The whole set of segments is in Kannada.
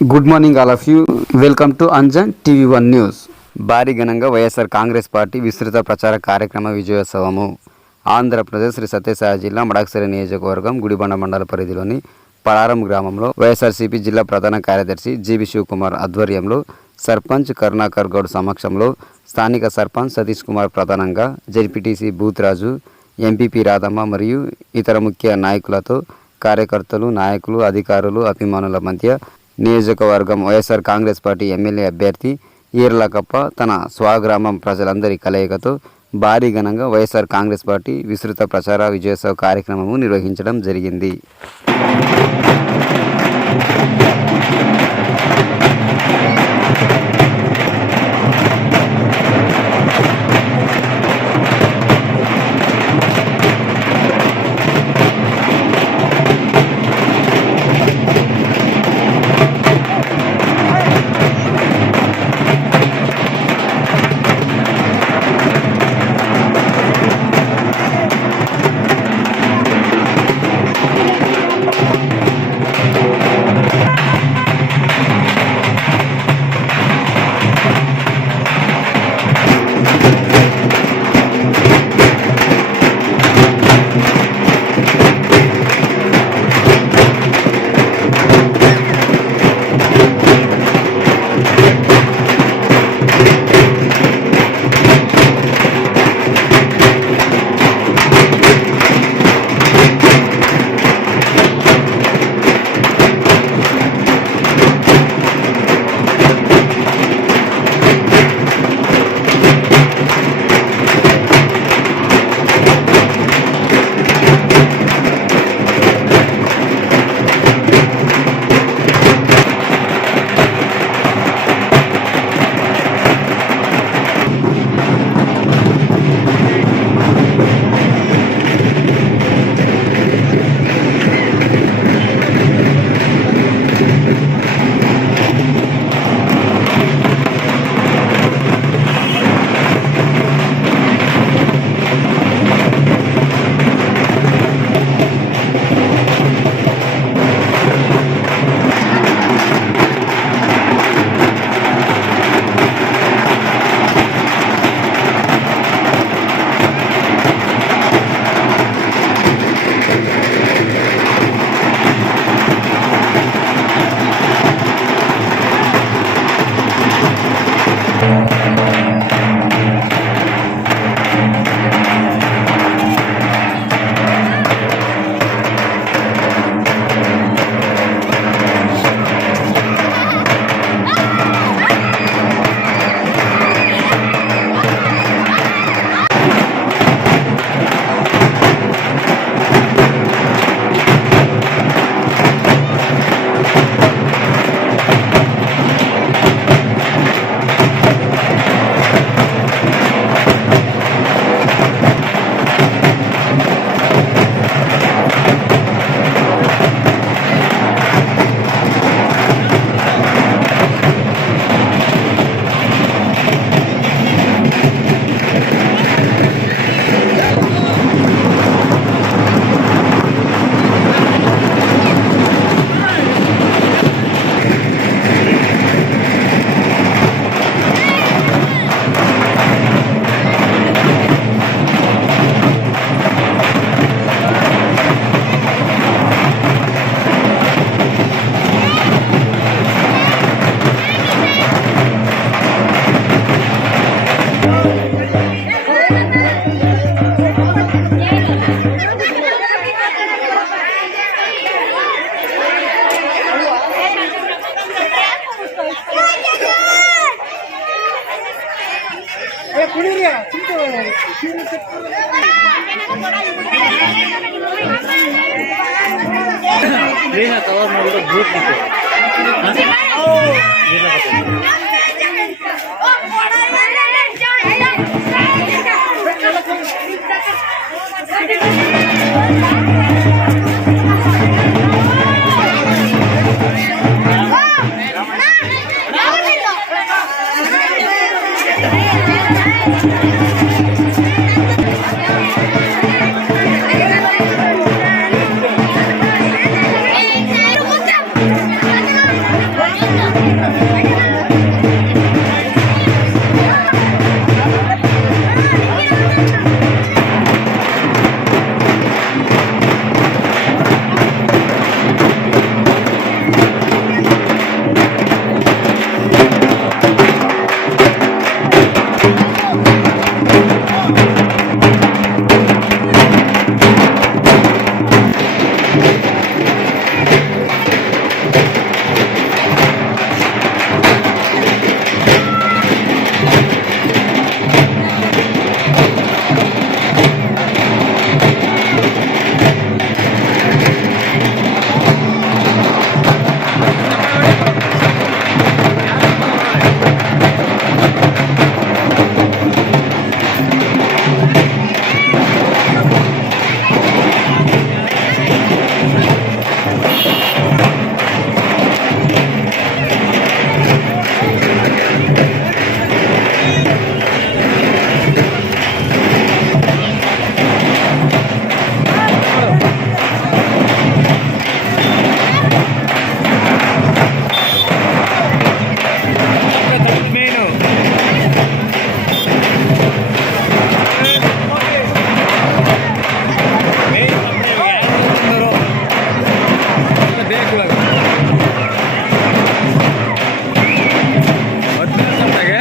Good morning all of you. Welcome to Anjan TV 1 news. భారీ ఘనంగా వైఎస్ఆర్ కాంగ్రెస్ పార్టీ విస్తృత ప్రచార కార్యక్రమ విజయోత్సవము. ఆంధ్రప్రదేశ్ శ్రీ సత్యసాయి జిల్లా మడకసిర నియోజకవర్గం గుడిబండ మండల పరిధిలోని పడారం గ్రామంలో వైఎస్ఆర్సీపీ జిల్లా ప్రధాన కార్యదర్శి జీవి శివకుమార్ ఆధ్వర్యంలో సర్పంచ్ కరుణాకర్ గౌడ్ సమక్షంలో స్థానిక సర్పంచ్ సతీష్ కుమార్ ప్రధానంగా జెడ్పీటీసీ బూత్రాజు, ఎంపీపీ రాధమ్మ మరియు ఇతర ముఖ్య నాయకులతో కార్యకర్తలు, నాయకులు, అధికారులు, అభిమానుల మధ్య నియోజకవర్గం వైఎస్ఆర్ కాంగ్రెస్ పార్టీ ఎమ్మెల్యే అభ్యర్థి ఈర్లకప్ప తన స్వగ్రామం ప్రజలందరి కలయికతో భారీ ఘనంగా వైఎస్ఆర్ కాంగ్రెస్ పార్టీ విస్తృత ప్రచార విజయోత్సవ కార్యక్రమము నిర్వహించడం జరిగింది. ಡೇಟ್ ಇವಾಗ 10ನೇ ಸಂತೆಗೆ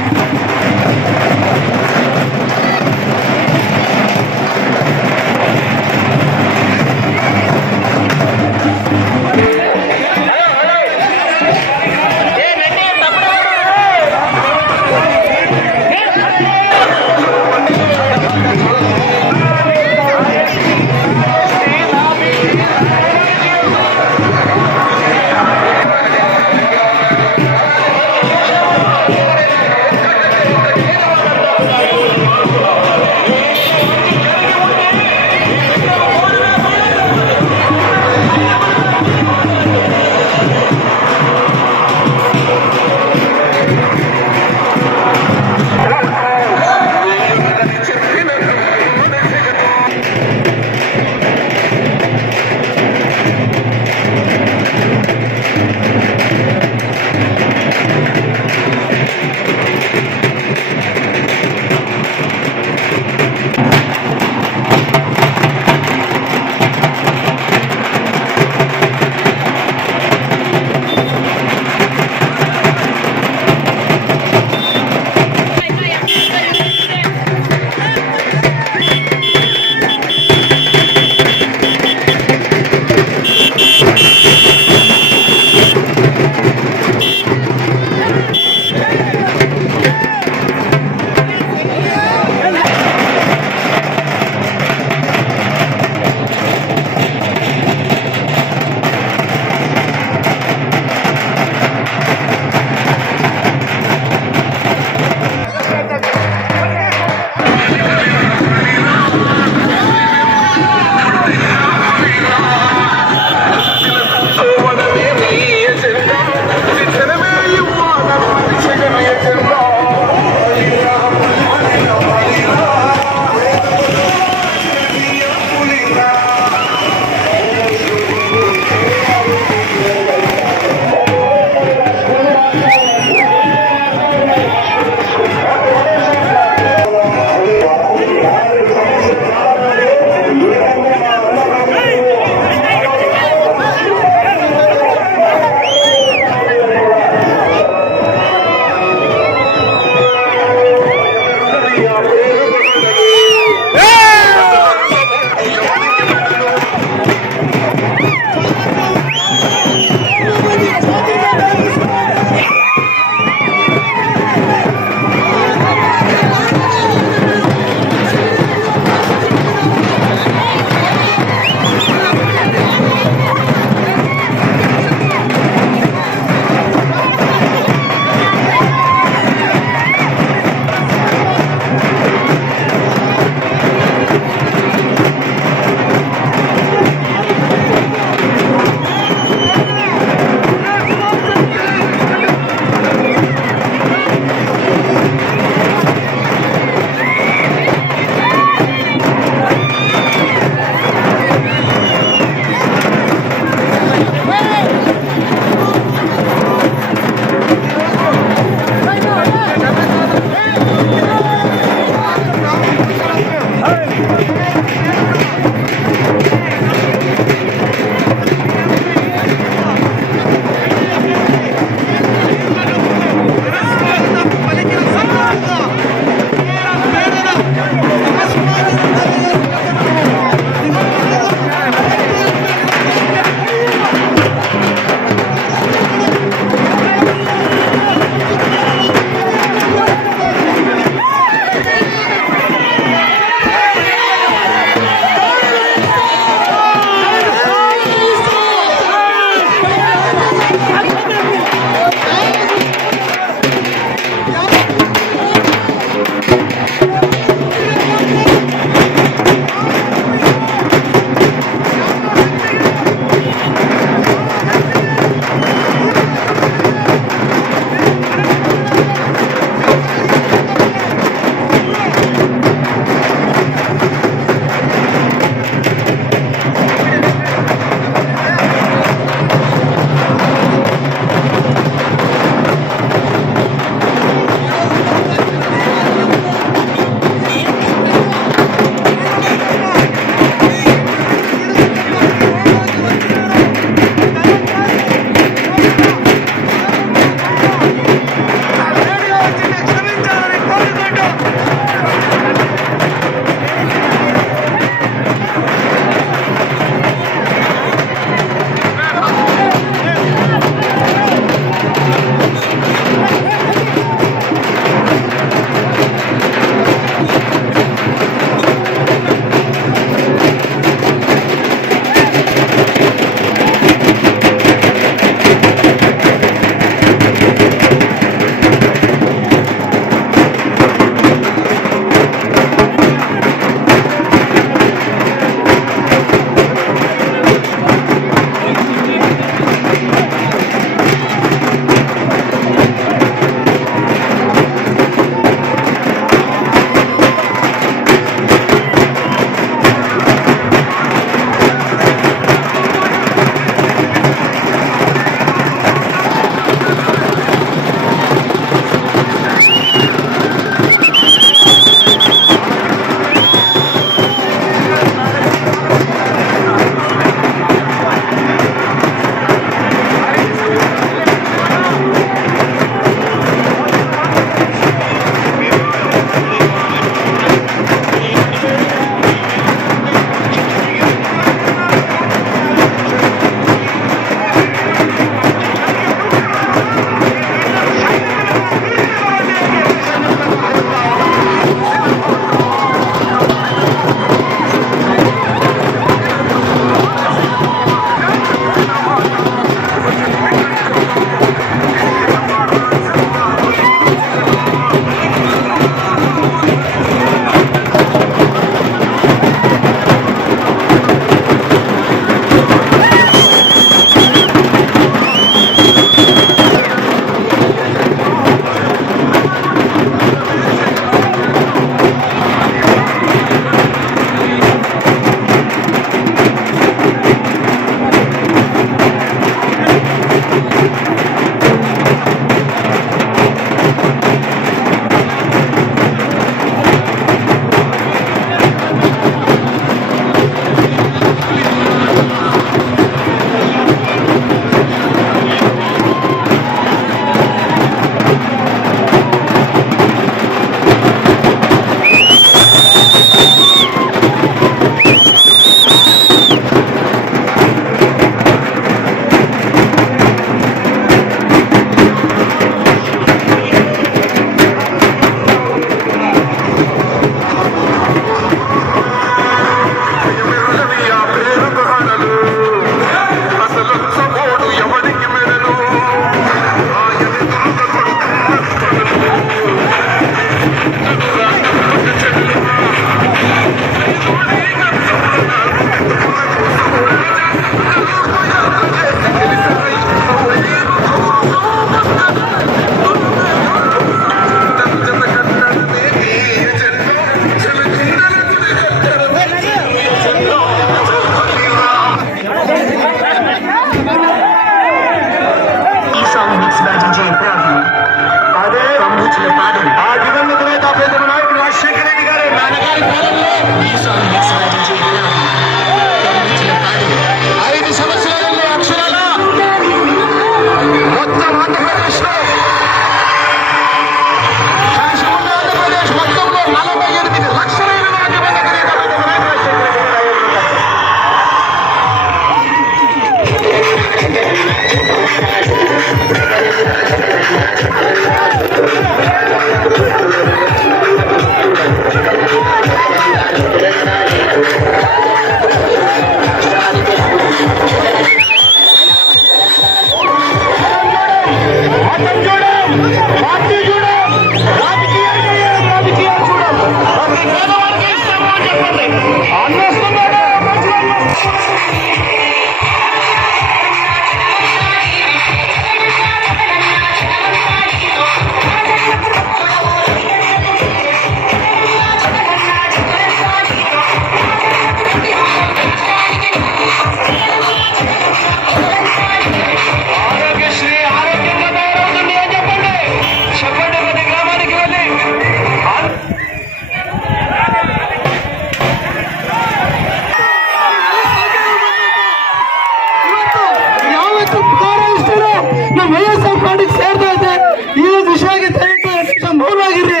ಇನ್ನೊಂದು ವಿಷಯವಾಗಿ ದಯವಿಟ್ಟು ಮೌನವಾಗಿರ್ರಿ.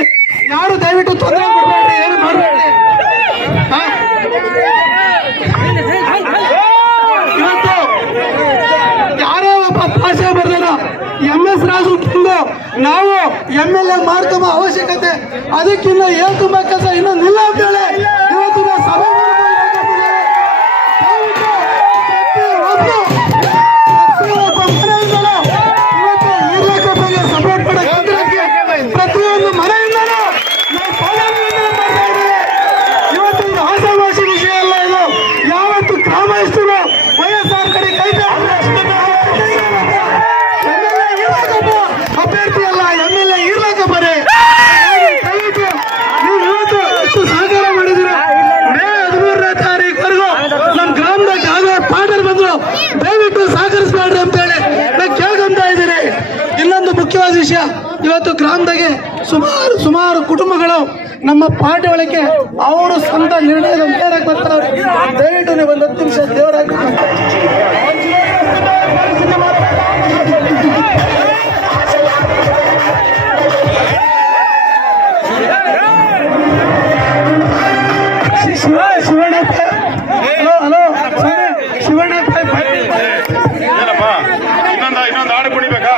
ಯಾರು ದಯವಿಟ್ಟು ತೊಂದರೆ ಕೊಡಬೇಡ್ರಿ, ಏನು ಮಾಡಬೇಡ್ರಿ. ಇವತ್ತು ಯಾರೋ ಒಬ್ಬ ಭಾಷೆ ಬರ್ದಾರ, MS ರಾಜು ಕಿಂಗು ನಾವು MLA ಮಾಡ್ತುಂಬ ಅವಶ್ಯಕತೆ, ಅದಕ್ಕಿನ್ನ ಏನ್ ತುಂಬಾ ಕೆಲಸ ಇನ್ನೊಂದಿಲ್ಲ ಅಂತ ಹೇಳಿ ಇವತ್ತು ನಾವು ಸಭೆ ಸಪೋರ್ಟ್ ಮಾಡಕ್ಕೆ ಪ್ರತಿಯೊಂದು ಮನೆಯಿಂದಲೂ ನಾವು ಇವತ್ತು ಇದು ಆಸಾಮಾಸಿ ವಿಷಯ ಅಲ್ಲ. ಇದು ಯಾವತ್ತು ಗ್ರಾಮಸ್ಥರು ವೈಎಸ್ಆರ್ ಕಡೆ ಕೈ ಅಭ್ಯರ್ಥಿ ಅಲ್ಲ, MLA ಇರ್ಲಕ್ಕ ಬರೀ ನೀವು ಇವತ್ತು ಎಷ್ಟು ಸಹಕಾರ ಮಾಡಿದಿರ. ಮೇ 13ನೇ ತಾರೀಕುವರೆಗೂ ನಮ್ಮ ಗ್ರಾಮದಾಗ ಯಾವ ಪಾಟರ್ ಬಂದ್ರು ದಯವಿಟ್ಟು ಸಹಕರಿಸಬೇಡ್ರಿ ಅಂತ ಹೇಳಿ ನಾನು ಕೇಳ್ಕೊಂತ ಇದ್ದೀನಿ. ಇನ್ನೊಂದು ಮುಖ್ಯವಾದ ವಿಷಯ, ಇವತ್ತು ಗ್ರಾಮದಾಗೆ ಸುಮಾರು ಕುಟುಂಬಗಳು ನಮ್ಮ ಪಾರ್ಟಿ ಒಳಗೆ ಅವರು ಸ್ವಂತ ನಿರ್ಣಯದ ಮೇರೆಗೆ ಬರ್ತಾರೆ. ದಯವಿಟ್ಟು ನೀವು ಒಂದು 10 ನಿಮಿಷ ದೇವರಾಗಿ ಶಿವಣ್ಣಪ್ಪ, ಹಲೋ ಶಿವಣ್ಣಪ್ಪ, ಇನ್ನೊಂದು ಹಾಡು ಕುಣಿಬೇಕಾ?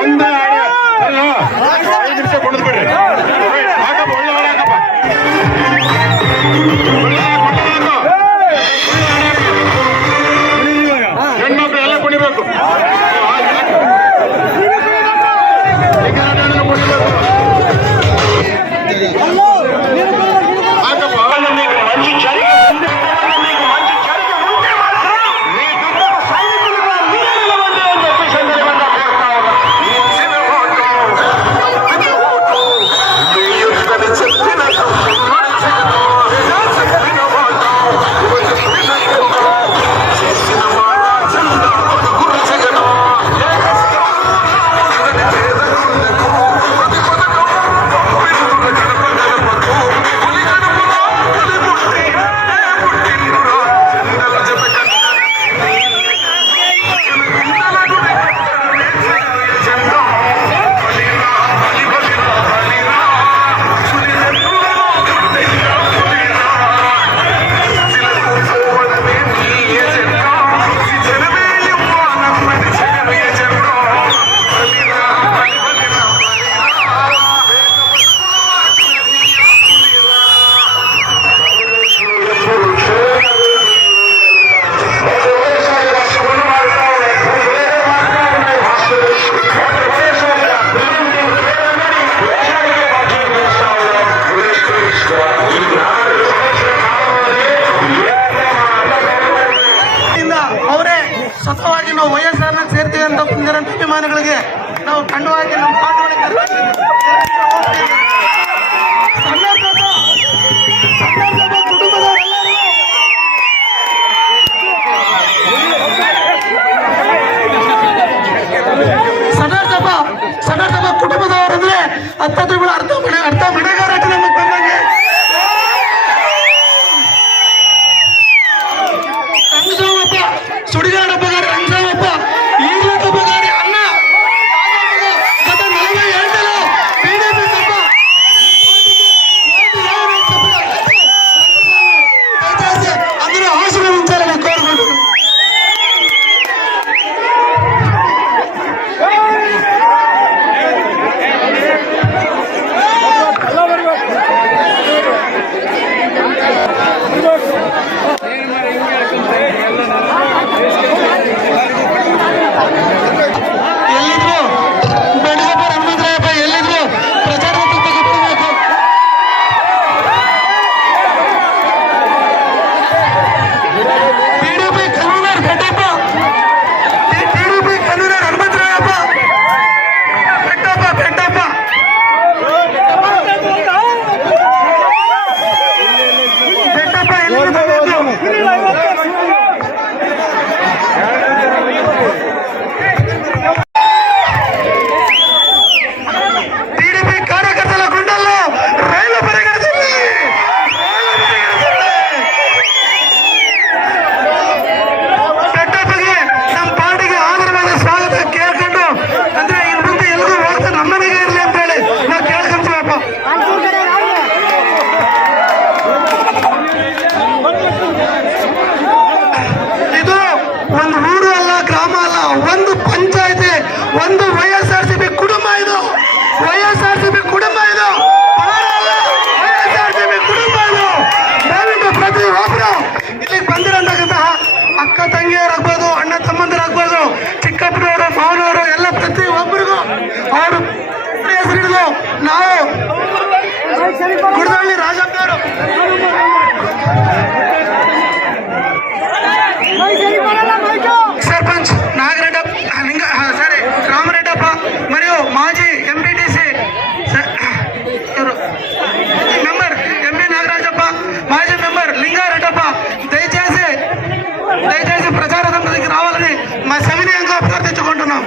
ಒಂದೇ ಹಾಡು 5 ನಿಮಿಷ ಕುಣಿದ್ ಬಿಡ್ರಿ. ಹಾಕಪ್ಪ, ಒಳ್ಳೆ ಹಾಡು ಹಾಕಪ್ಪ. ಹೆಣ್ಮಕ್ಳು ಎಲ್ಲ ಕುಣಿಬೇಕು. ಸ್ವತಃವಾಗಿ ನಾವು ವೈಎಸ್ಆರ್ನ ಸೇರ್ತೀವಿ ಅಂತ ಬಂದಿರೋಂಥ ಅಭಿಮಾನಿಗಳಿಗೆ ನಾವು ಖಂಡವಾಗಿ ನಮ್ಮ ಪಾಠಗಳಿಗೆ ಸಣ್ಣ ಸಭಾ ಕುಟುಂಬದವರಂದ್ರೆ ಹತ್ತುಗಳು ಅರ್ಥ ಮನೆಗಾರಟ ನಮಗೆ ಬಂದಂಗೆ ರಂಗಸಾಮಪ್ಪ ಸುಡಿಗಾಡ ರಂಗಸಾಮಪ್ಪ ಈಗಲೂ ಬಗಾರಿ ಅನ್ನ ಗತ 47 ಬಿಜೆಪಿ ಒಂದು YSRCP ಕುಟುಂಬ ಇದು, YSRCP ಕುಟುಂಬ ಇದು, YSRCP ಕುಟುಂಬ ಇದು. ದಯವಿಟ್ಟು ಪ್ರತಿ ಒಬ್ಬರು ಇಲ್ಲಿಗೆ ಬಂದಿರಂತಕ್ಕಂತಹ ಅಕ್ಕ ತಂಗಿಯರಾಗ್ಬೋದು, ಅಣ್ಣ ತಮ್ಮಂದಿರಾಗ್ಬೋದು, ಚಿಕ್ಕಪ್ಪನವರು, ಮಾವನವರು ಎಲ್ಲ ಪ್ರತಿ ಒಬ್ಬರಿಗೂ ಅವರು ಹೆಸರಿಡಿದು ನಾವು ಕುಡದಳ್ಳಿ ರಾಜಪ್ಪನವರು ಸರ್ಪಂಚ್ ನಾಗರೆಡ್ಡಪ್ಪ ರಾಮರೆಡ್ಡಪ್ಪ మరియు మాజీ ఎంపీటీసీ మెంబర్ ఎంపీ నాగరాజప్ప, మాజీ మెంబర్ లింగారెడ్డప్ప దయచేసి ప్రచారం దగ్గరికి రావాలని మా సవినయంగా అభ్యర్థించుకుంటున్నాం.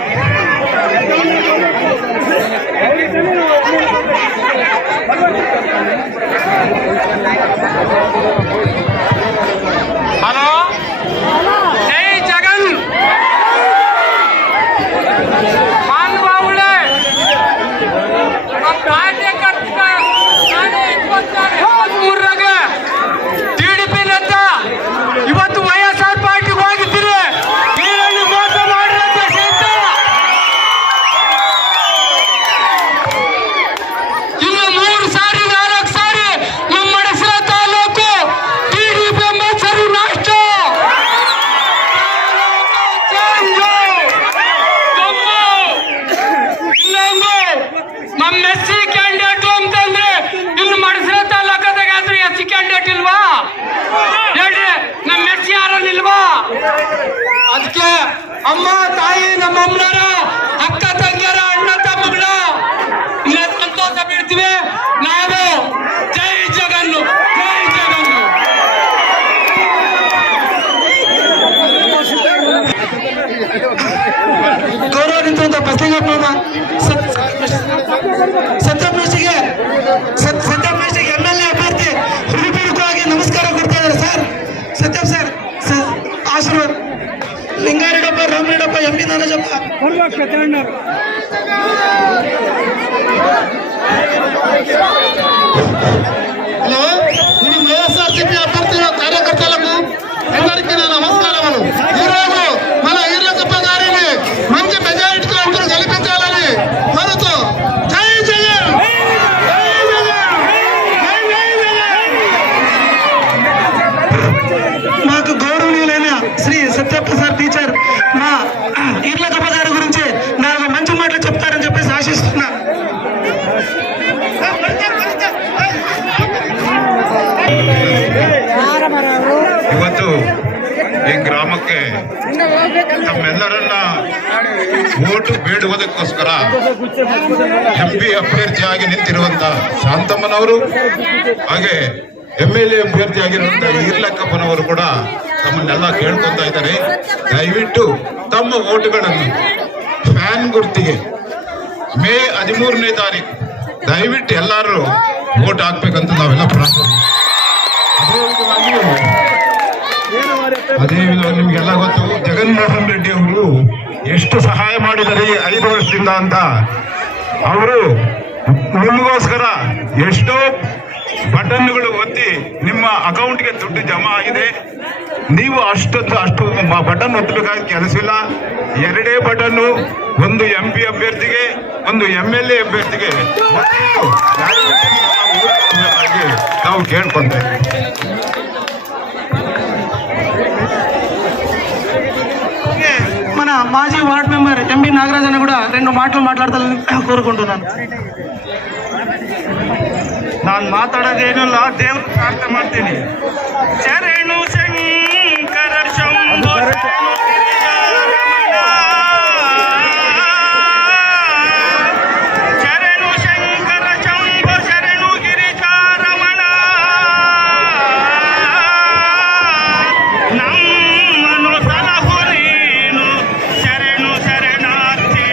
హలో, జై జగన్. ಮಾನವಾವುಳೆ ಕಾರ್ಯಕರ್ತ ಮೂರಾಗ ಟಿಡಿಪಿ ನೆತ್ತ ಇವತ್ತು YSR ಪಾರ್ಟಿಗೆ ಹೋಗಿದ್ದೀರಿ. ನೀರಲ್ಲಿ ಮೋಸ ಮಾಡಿರಂತ ಸಹಿತ ಇನ್ನು 3 ಸಾರಿ 4 ಸಾರಿ ನಮ್ಮ ಮಡಸರ ತಾಲೂಕು ಟಿಡಿಪಿ ಮತ್ಸರಿ ನಾಷ್ಟ ನಮ್ಮ ಎಸ್ ಸಿ ಕ್ಯಾಂಡಿಡೇಟ್ ಅಂತಂದ್ರೆ ಇನ್ನು ಮಡಸರ ತಾಲೂಕದಾಗ ಆದ್ರೂ ಎಸ್ ಸಿ ಕ್ಯಾಂಡಿಡೇಟ್ ಇಲ್ವಾ ಹೇಳ್ರಿ? ನಮ್ಮ ಎಸ್ ಸಿ ಯಾರಲ್ಲಿಲ್ವಾ? ಅದಕ್ಕೆ ಅಮ್ಮ ತಾಯಿ ನಮ್ಮ ಅಮ್ಮನರ ಅಕ್ಕ ತಂಗಿಯರ ಅಣ್ಣ ತಮ್ಮಗಳ ಇಲ್ಲ ಸಂತೋಷ ಬೀಳ್ತೀವಿ ನಾವು. ಜೈ ಜಗನ್, ಜೈ ಜಗನ್. ಗೌರವಾನ್ವಿತ ಬಸಲಿಂಗಪ್ಪ ಸತ್ಯಪ್ರಶ್ನೆಗೆ MLA ಅಭ್ಯರ್ಥಿ ಹೃದಯಪೂರ್ವಕವಾಗಿ ನಮಸ್ಕಾರ ಕೊಡ್ತಾ ಇದ್ದಾರೆ ಸರ್. ಸತ್ಯಪ್ ಸರ್ ಆಶೀರ್ವಾದ. ಲಿಂಗಾರೆಡ್ಡಪ್ಪ, ರಾಮರೆಡ್ಡಪ್ಪ, MP ನಾಗರಾಜಪ್ಪ. హలో, నేను YSRCP అభ్యర్థి కార్యకర్తలకు అందరికీ నా నమస్కారములు. ఈరోజు మన ఈర్లకప్ప గారిని మంచి మెజారిటీతో అందరూ గెలిపించాలని కోరుతూ జై జగన్, జై జగన్, జై జై జగన్. మాకు గౌరవనీయులైన శ్రీ సత్యప్ప సార్ టీచర్ మా ఈర్లకప్ప గారి గురించి 4 మంచి మాటలు చెప్తారని చెప్పేసి ఆశిస్తున్నా. ಇವತ್ತು ಈ ಗ್ರಾಮಕ್ಕೆ ತಮ್ಮೆಲ್ಲರನ್ನ ಓಟು ಬೇಡುವುದಕ್ಕೋಸ್ಕರ MP ಅಭ್ಯರ್ಥಿಯಾಗಿ ನಿಂತಿರುವಂತ ಶಾಂತಮ್ಮನವರು ಹಾಗೆ MLA ಅಭ್ಯರ್ಥಿಯಾಗಿರುವಂತ ಈರ್ಲಕ್ಕಪ್ಪನವರು ಕೂಡ ತಮ್ಮನ್ನೆಲ್ಲ ಕೇಳ್ಕೊತಾ ಇದ್ದಾರೆ. ದಯವಿಟ್ಟು ತಮ್ಮ ಓಟುಗಳನ್ನು ಫ್ಯಾನ್ ಗುರ್ತಿಗೆ ಮೇ 13ನೇ ತಾರೀಕು ದಯವಿಟ್ಟು ಎಲ್ಲರೂ ಓಟ್ ಹಾಕ್ಬೇಕಂತ ನಾವೆಲ್ಲ ಪ್ರಾರ್ಥನೆ. ಅದೇ ವಿಧವಾಗಿ ನಿಮ್ಗೆಲ್ಲ ಗೊತ್ತು, ಜಗನ್ಮೋಹನ್ ರೆಡ್ಡಿ ಅವರು ಎಷ್ಟು ಸಹಾಯ ಮಾಡಿದ್ದಾರೆ 5 ವರ್ಷದಿಂದ ಅಂತ. ಅವರು ನಿಮಗೋಸ್ಕರ ಎಷ್ಟೋ ಬಟನ್ಗಳು ಒತ್ತಿ ನಿಮ್ಮ ಅಕೌಂಟ್ಗೆ ದುಡ್ಡು ಜಮಾ ಆಗಿದೆ. ನೀವು ಅಷ್ಟು ಬಟನ್ ಒತ್ತಬೇಕಾದ ಕೆಲಸವಿಲ್ಲ. 2 ಬಟನ್ನು, ಒಂದು MP ಅಭ್ಯರ್ಥಿಗೆ, ಒಂದು MLA ಅಭ್ಯರ್ಥಿಗೆ ನಾವು ಕೇಳ್ಕೊಳ್ತೇವೆ. మన మాజీ వార్డ్ మెంబర్ MP నాగరాజ్ అన్న కూడా 2 మాటలు మాట్లాడతానని కోరుకుంటున్నాను. ನಾನು ಮಾತಾಡೋದೇನಿಲ್ಲ, ದೇವ್ರ ಪ್ರಾರ್ಥನೆ ಮಾಡ್ತೀನಿ. ಶರಣು ಶಂಕರ ಶಂಭೋ ಶರಣು ಗಿರಿಜಾರಮಣ, ಶರಣು ಶಂಕರ ಶಂಭೋ ಶರಣು ಗಿರಿಜಾರಮಣ, ನಮ್ಮನು ಸಲಹು ನೀನು ಶರಣು ಶರಣಾರ್ಥಿ.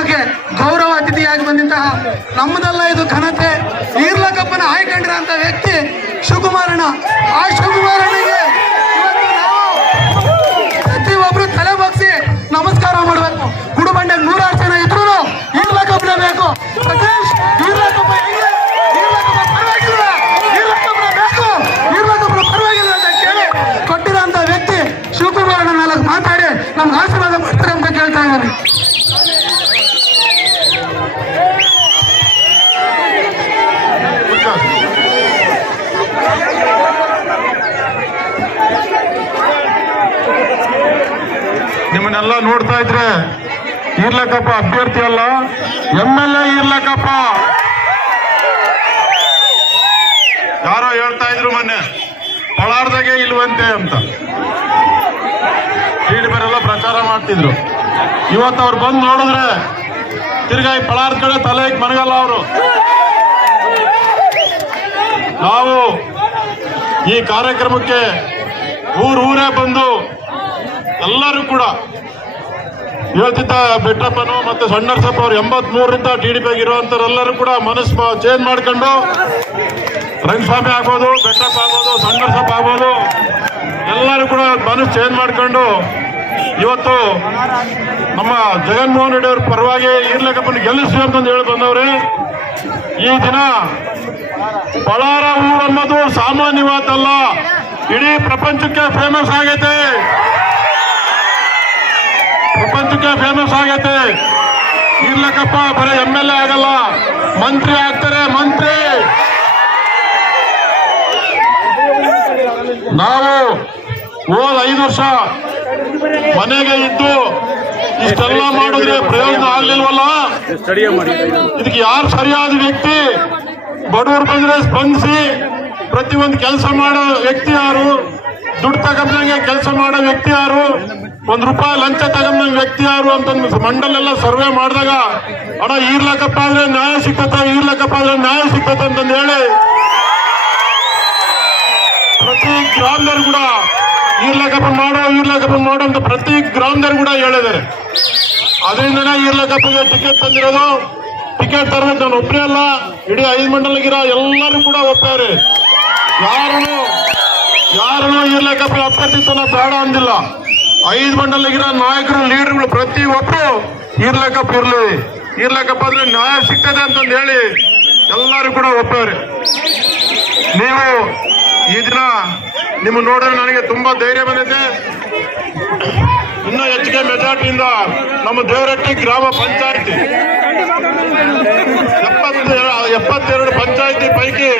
ಕಾರ್ಯಕ್ರಮಕ್ಕೆ ಗೌರವ ಅತಿಥಿಯಾಗಿ ಬಂದಂತಹ ನಮ್ಮದೆಲ್ಲ ಇದು ಘನತೆ ಈರ್ಲಕಪ್ಪನ ಆಯ್ಕೊಂಡಿರೋಂಥ ವ್ಯಕ್ತಿ ಶಿವಕುಮಾರಣ್ಣ. ಆ ಶಿವಕುಮಾರಣ್ಣಗೆ ಇವತ್ತು ನಾವು ಪ್ರತಿಯೊಬ್ರು ತಲೆ ಬಗ್ಸಿ ನಮಸ್ಕಾರ ಮಾಡಬೇಕು. ಗುಡುಬಂಡೆ 100 ಜನ ಇದ್ರು ಈರ್ಲಕಪ್ಪನ ಬೇಕು. ಸತೀಶ್ ಈರ್ಲಕಪ್ಪ ಹೆಂಗೆ? ಈರ್ಲಕಪ್ಪ ಪರವಾಗಿಲ್ಲ, ಈರ್ಲಕಪ್ಪನ ಬೇಕು, ಈರ್ಲಕಪ್ಪನ ಪರವಾಗಿಲ್ಲ ಅಂತ ಕೇಳಿ ಕೊಟ್ಟಿರೋಂಥ ವ್ಯಕ್ತಿ ಶಿವಕುಮಾರಣ್ಣ. ನಾಲ್ಕು ಮಾತಾಡಿ ನಮ್ಗೆ ಆಶೀರ್ವಾದ ಮಾಡ್ತಾರೆ ಅಂತ ಕೇಳ್ತಾ ಇದ್ದಾರೆ. ನಿಮ್ಮನ್ನೆಲ್ಲ ನೋಡ್ತಾ ಇದ್ರೆ ಈರ್ಲಕಪ್ಪ ಅಭ್ಯರ್ಥಿ ಅಲ್ಲ, MLA ಈರ್ಲಕಪ್ಪ. ಯಾರೋ ಹೇಳ್ತಾ ಇದ್ರು ಮೊನ್ನೆ ಪಳಾರ್ದಾಗೆ ಇಲ್ವಂತೆ ಅಂತ, ಬೇರೆಲ್ಲ ಪ್ರಚಾರ ಮಾಡ್ತಿದ್ರು. ಇವತ್ತು ಅವ್ರು ಬಂದು ನೋಡಿದ್ರೆ ತಿರ್ಗಾ ಈ ಪಳಾರ್ದ ಕಡೆ ತಲೆ ಮನಗಲ್ಲ ಅವರು. ನಾವು ಈ ಕಾರ್ಯಕ್ರಮಕ್ಕೆ ಊರೇ ಬಂದು ಎಲ್ಲರೂ ಕೂಡ ಹೇಳ್ತಿದ್ದ ಬೆಟ್ಟಪ್ಪನು ಮತ್ತೆ ಸಣ್ಣರ್ಸಪ್ಪ ಅವ್ರು 83ರಿಂದ TDP ಆಗಿರುವಂತರೆಲ್ಲರೂ ಕೂಡ ಮನಸ್ಸು ಚೇಂಜ್ ಮಾಡ್ಕೊಂಡು ರಂಗಸ್ವಾಮಿ ಆಗ್ಬೋದು, ಬೆಟ್ಟಪ್ಪ ಆಗ್ಬೋದು, ಸಣ್ಣರ್ಸಪ್ಪ ಆಗ್ಬೋದು, ಎಲ್ಲರೂ ಕೂಡ ಮನಸ್ಸು ಚೇಂಜ್ ಮಾಡ್ಕೊಂಡು ಇವತ್ತು ನಮ್ಮ ಜಗನ್ಮೋಹನ್ ರೆಡ್ಡಿ ಅವ್ರ ಪರವಾಗಿ ಈರ್ಲಕಪ್ಪನ ಗೆಲ್ಲಿಸ್ತೀವಿ ಅಂತಂದು ಹೇಳಿ ಬಂದವ್ರೆ. ಈ ದಿನ ಪಳಾರ ಊರು ಅನ್ನೋದು ಸಾಮಾನ್ಯವಾದಲ್ಲ, ಇಡೀ ಪ್ರಪಂಚಕ್ಕೆ ಫೇಮಸ್ ಆಗೈತೆ. ಈರ್ಲಕಪ್ಪ ಬರೀ MLA ಆಗಲ್ಲ, ಮಂತ್ರಿ ಆಗ್ತಾರೆ. ಮಂತ್ರಿ ನಾವು ಹೋದ 5 ವರ್ಷ ಮನೆಗೆ ಇದ್ದು ಇಷ್ಟೆಲ್ಲ ಮಾಡಿದ್ರೆ ಪ್ರಯೋಜನ ಆಗ್ಲಿಲ್ವಲ್ಲ. ಇದಕ್ಕೆ ಯಾರು ಸರಿಯಾದ ವ್ಯಕ್ತಿ? ಬಡವರು ಬಂದ್ರೆ ಸ್ಪಂದಿಸಿ ಪ್ರತಿಯೊಂದು ಕೆಲಸ ಮಾಡೋ ವ್ಯಕ್ತಿ ಯಾರು? ದುಡ್ಡು ತಗೊಂಡಂಗೆ ಕೆಲಸ ಮಾಡೋ ವ್ಯಕ್ತಿ ಯಾರು? ₹1 ಲಂಚ ತಗೊಂಡಂಗೆ ವ್ಯಕ್ತಿ ಯಾರು ಅಂತ ಮಂಡಲೆಲ್ಲ ಸರ್ವೆ ಮಾಡಿದಾಗ ಅಣ್ಣ ಈರ್ಲಕಪ್ಪ ಆದ್ರೆ ನ್ಯಾಯ ಸಿಗ್ತತೆ, ಈರ್ಲಕಪ್ಪ ಆದ್ರೆ ನ್ಯಾಯ ಸಿಗ್ತತೆ ಅಂತಂದು ಹೇಳಿ ಪ್ರತಿ ಗ್ರಾಮದವ್ರು ಕೂಡ ಈರ್ಲಕಪ್ಪ ಮಾಡೋ ಅಂತ ಪ್ರತಿ ಗ್ರಾಮದವ್ರು ಕೂಡ ಹೇಳಿದ್ದಾರೆ. ಅದರಿಂದನೇ ಈರ್ಲಕಪ್ಪಗೆ ಟಿಕೆಟ್ ತಂದಿರೋದು. ಟಿಕೆಟ್ ತರಬೇಕು ನಾನು ಒಬ್ಬರೇ ಅಲ್ಲ, ಇಡೀ 5 ಮಂಡಲಗಿರೋ ಎಲ್ಲರೂ ಕೂಡ ಒಪ್ಪಾರೆ. ಯಾರನ್ನು ಈರ್ಲಕಪ್ಪ ಅಭ್ಯರ್ಥಿತ್ವನ ಬೇಡ ಅಂದಿಲ್ಲ. 5 ಮಂಡಲಗಿರೋ ನಾಯಕರು, ಲೀಡರ್ಗಳು ಪ್ರತಿ ಒಬ್ಬರು ಈರ್ಲಕಪ್ಪ ಇರ್ಲಿ, ಈರ್ಲಕಪ್ಪ ಅಂದ್ರೆ ನ್ಯಾಯ ಸಿಗ್ತದೆ ಅಂತಂದು ಹೇಳಿ ಎಲ್ಲರೂ ಕೂಡ ಒಪ್ಪಾರೆ. ನೀವು ಈ ದಿನ ನಿಮ್ಮ ನೋಡಿದ್ರೆ ನನಗೆ ತುಂಬಾ ಧೈರ್ಯ ಬಂದಿದೆ. ಇನ್ನೂ ಹೆಚ್ಚಿಗೆ ಮೆಜಾರಿಟಿಯಿಂದ ನಮ್ಮ ದೇವರಟ್ಟಿ ಗ್ರಾಮ ಪಂಚಾಯತಿ 72 ಪಂಚಾಯತಿ ಪೈಕಿ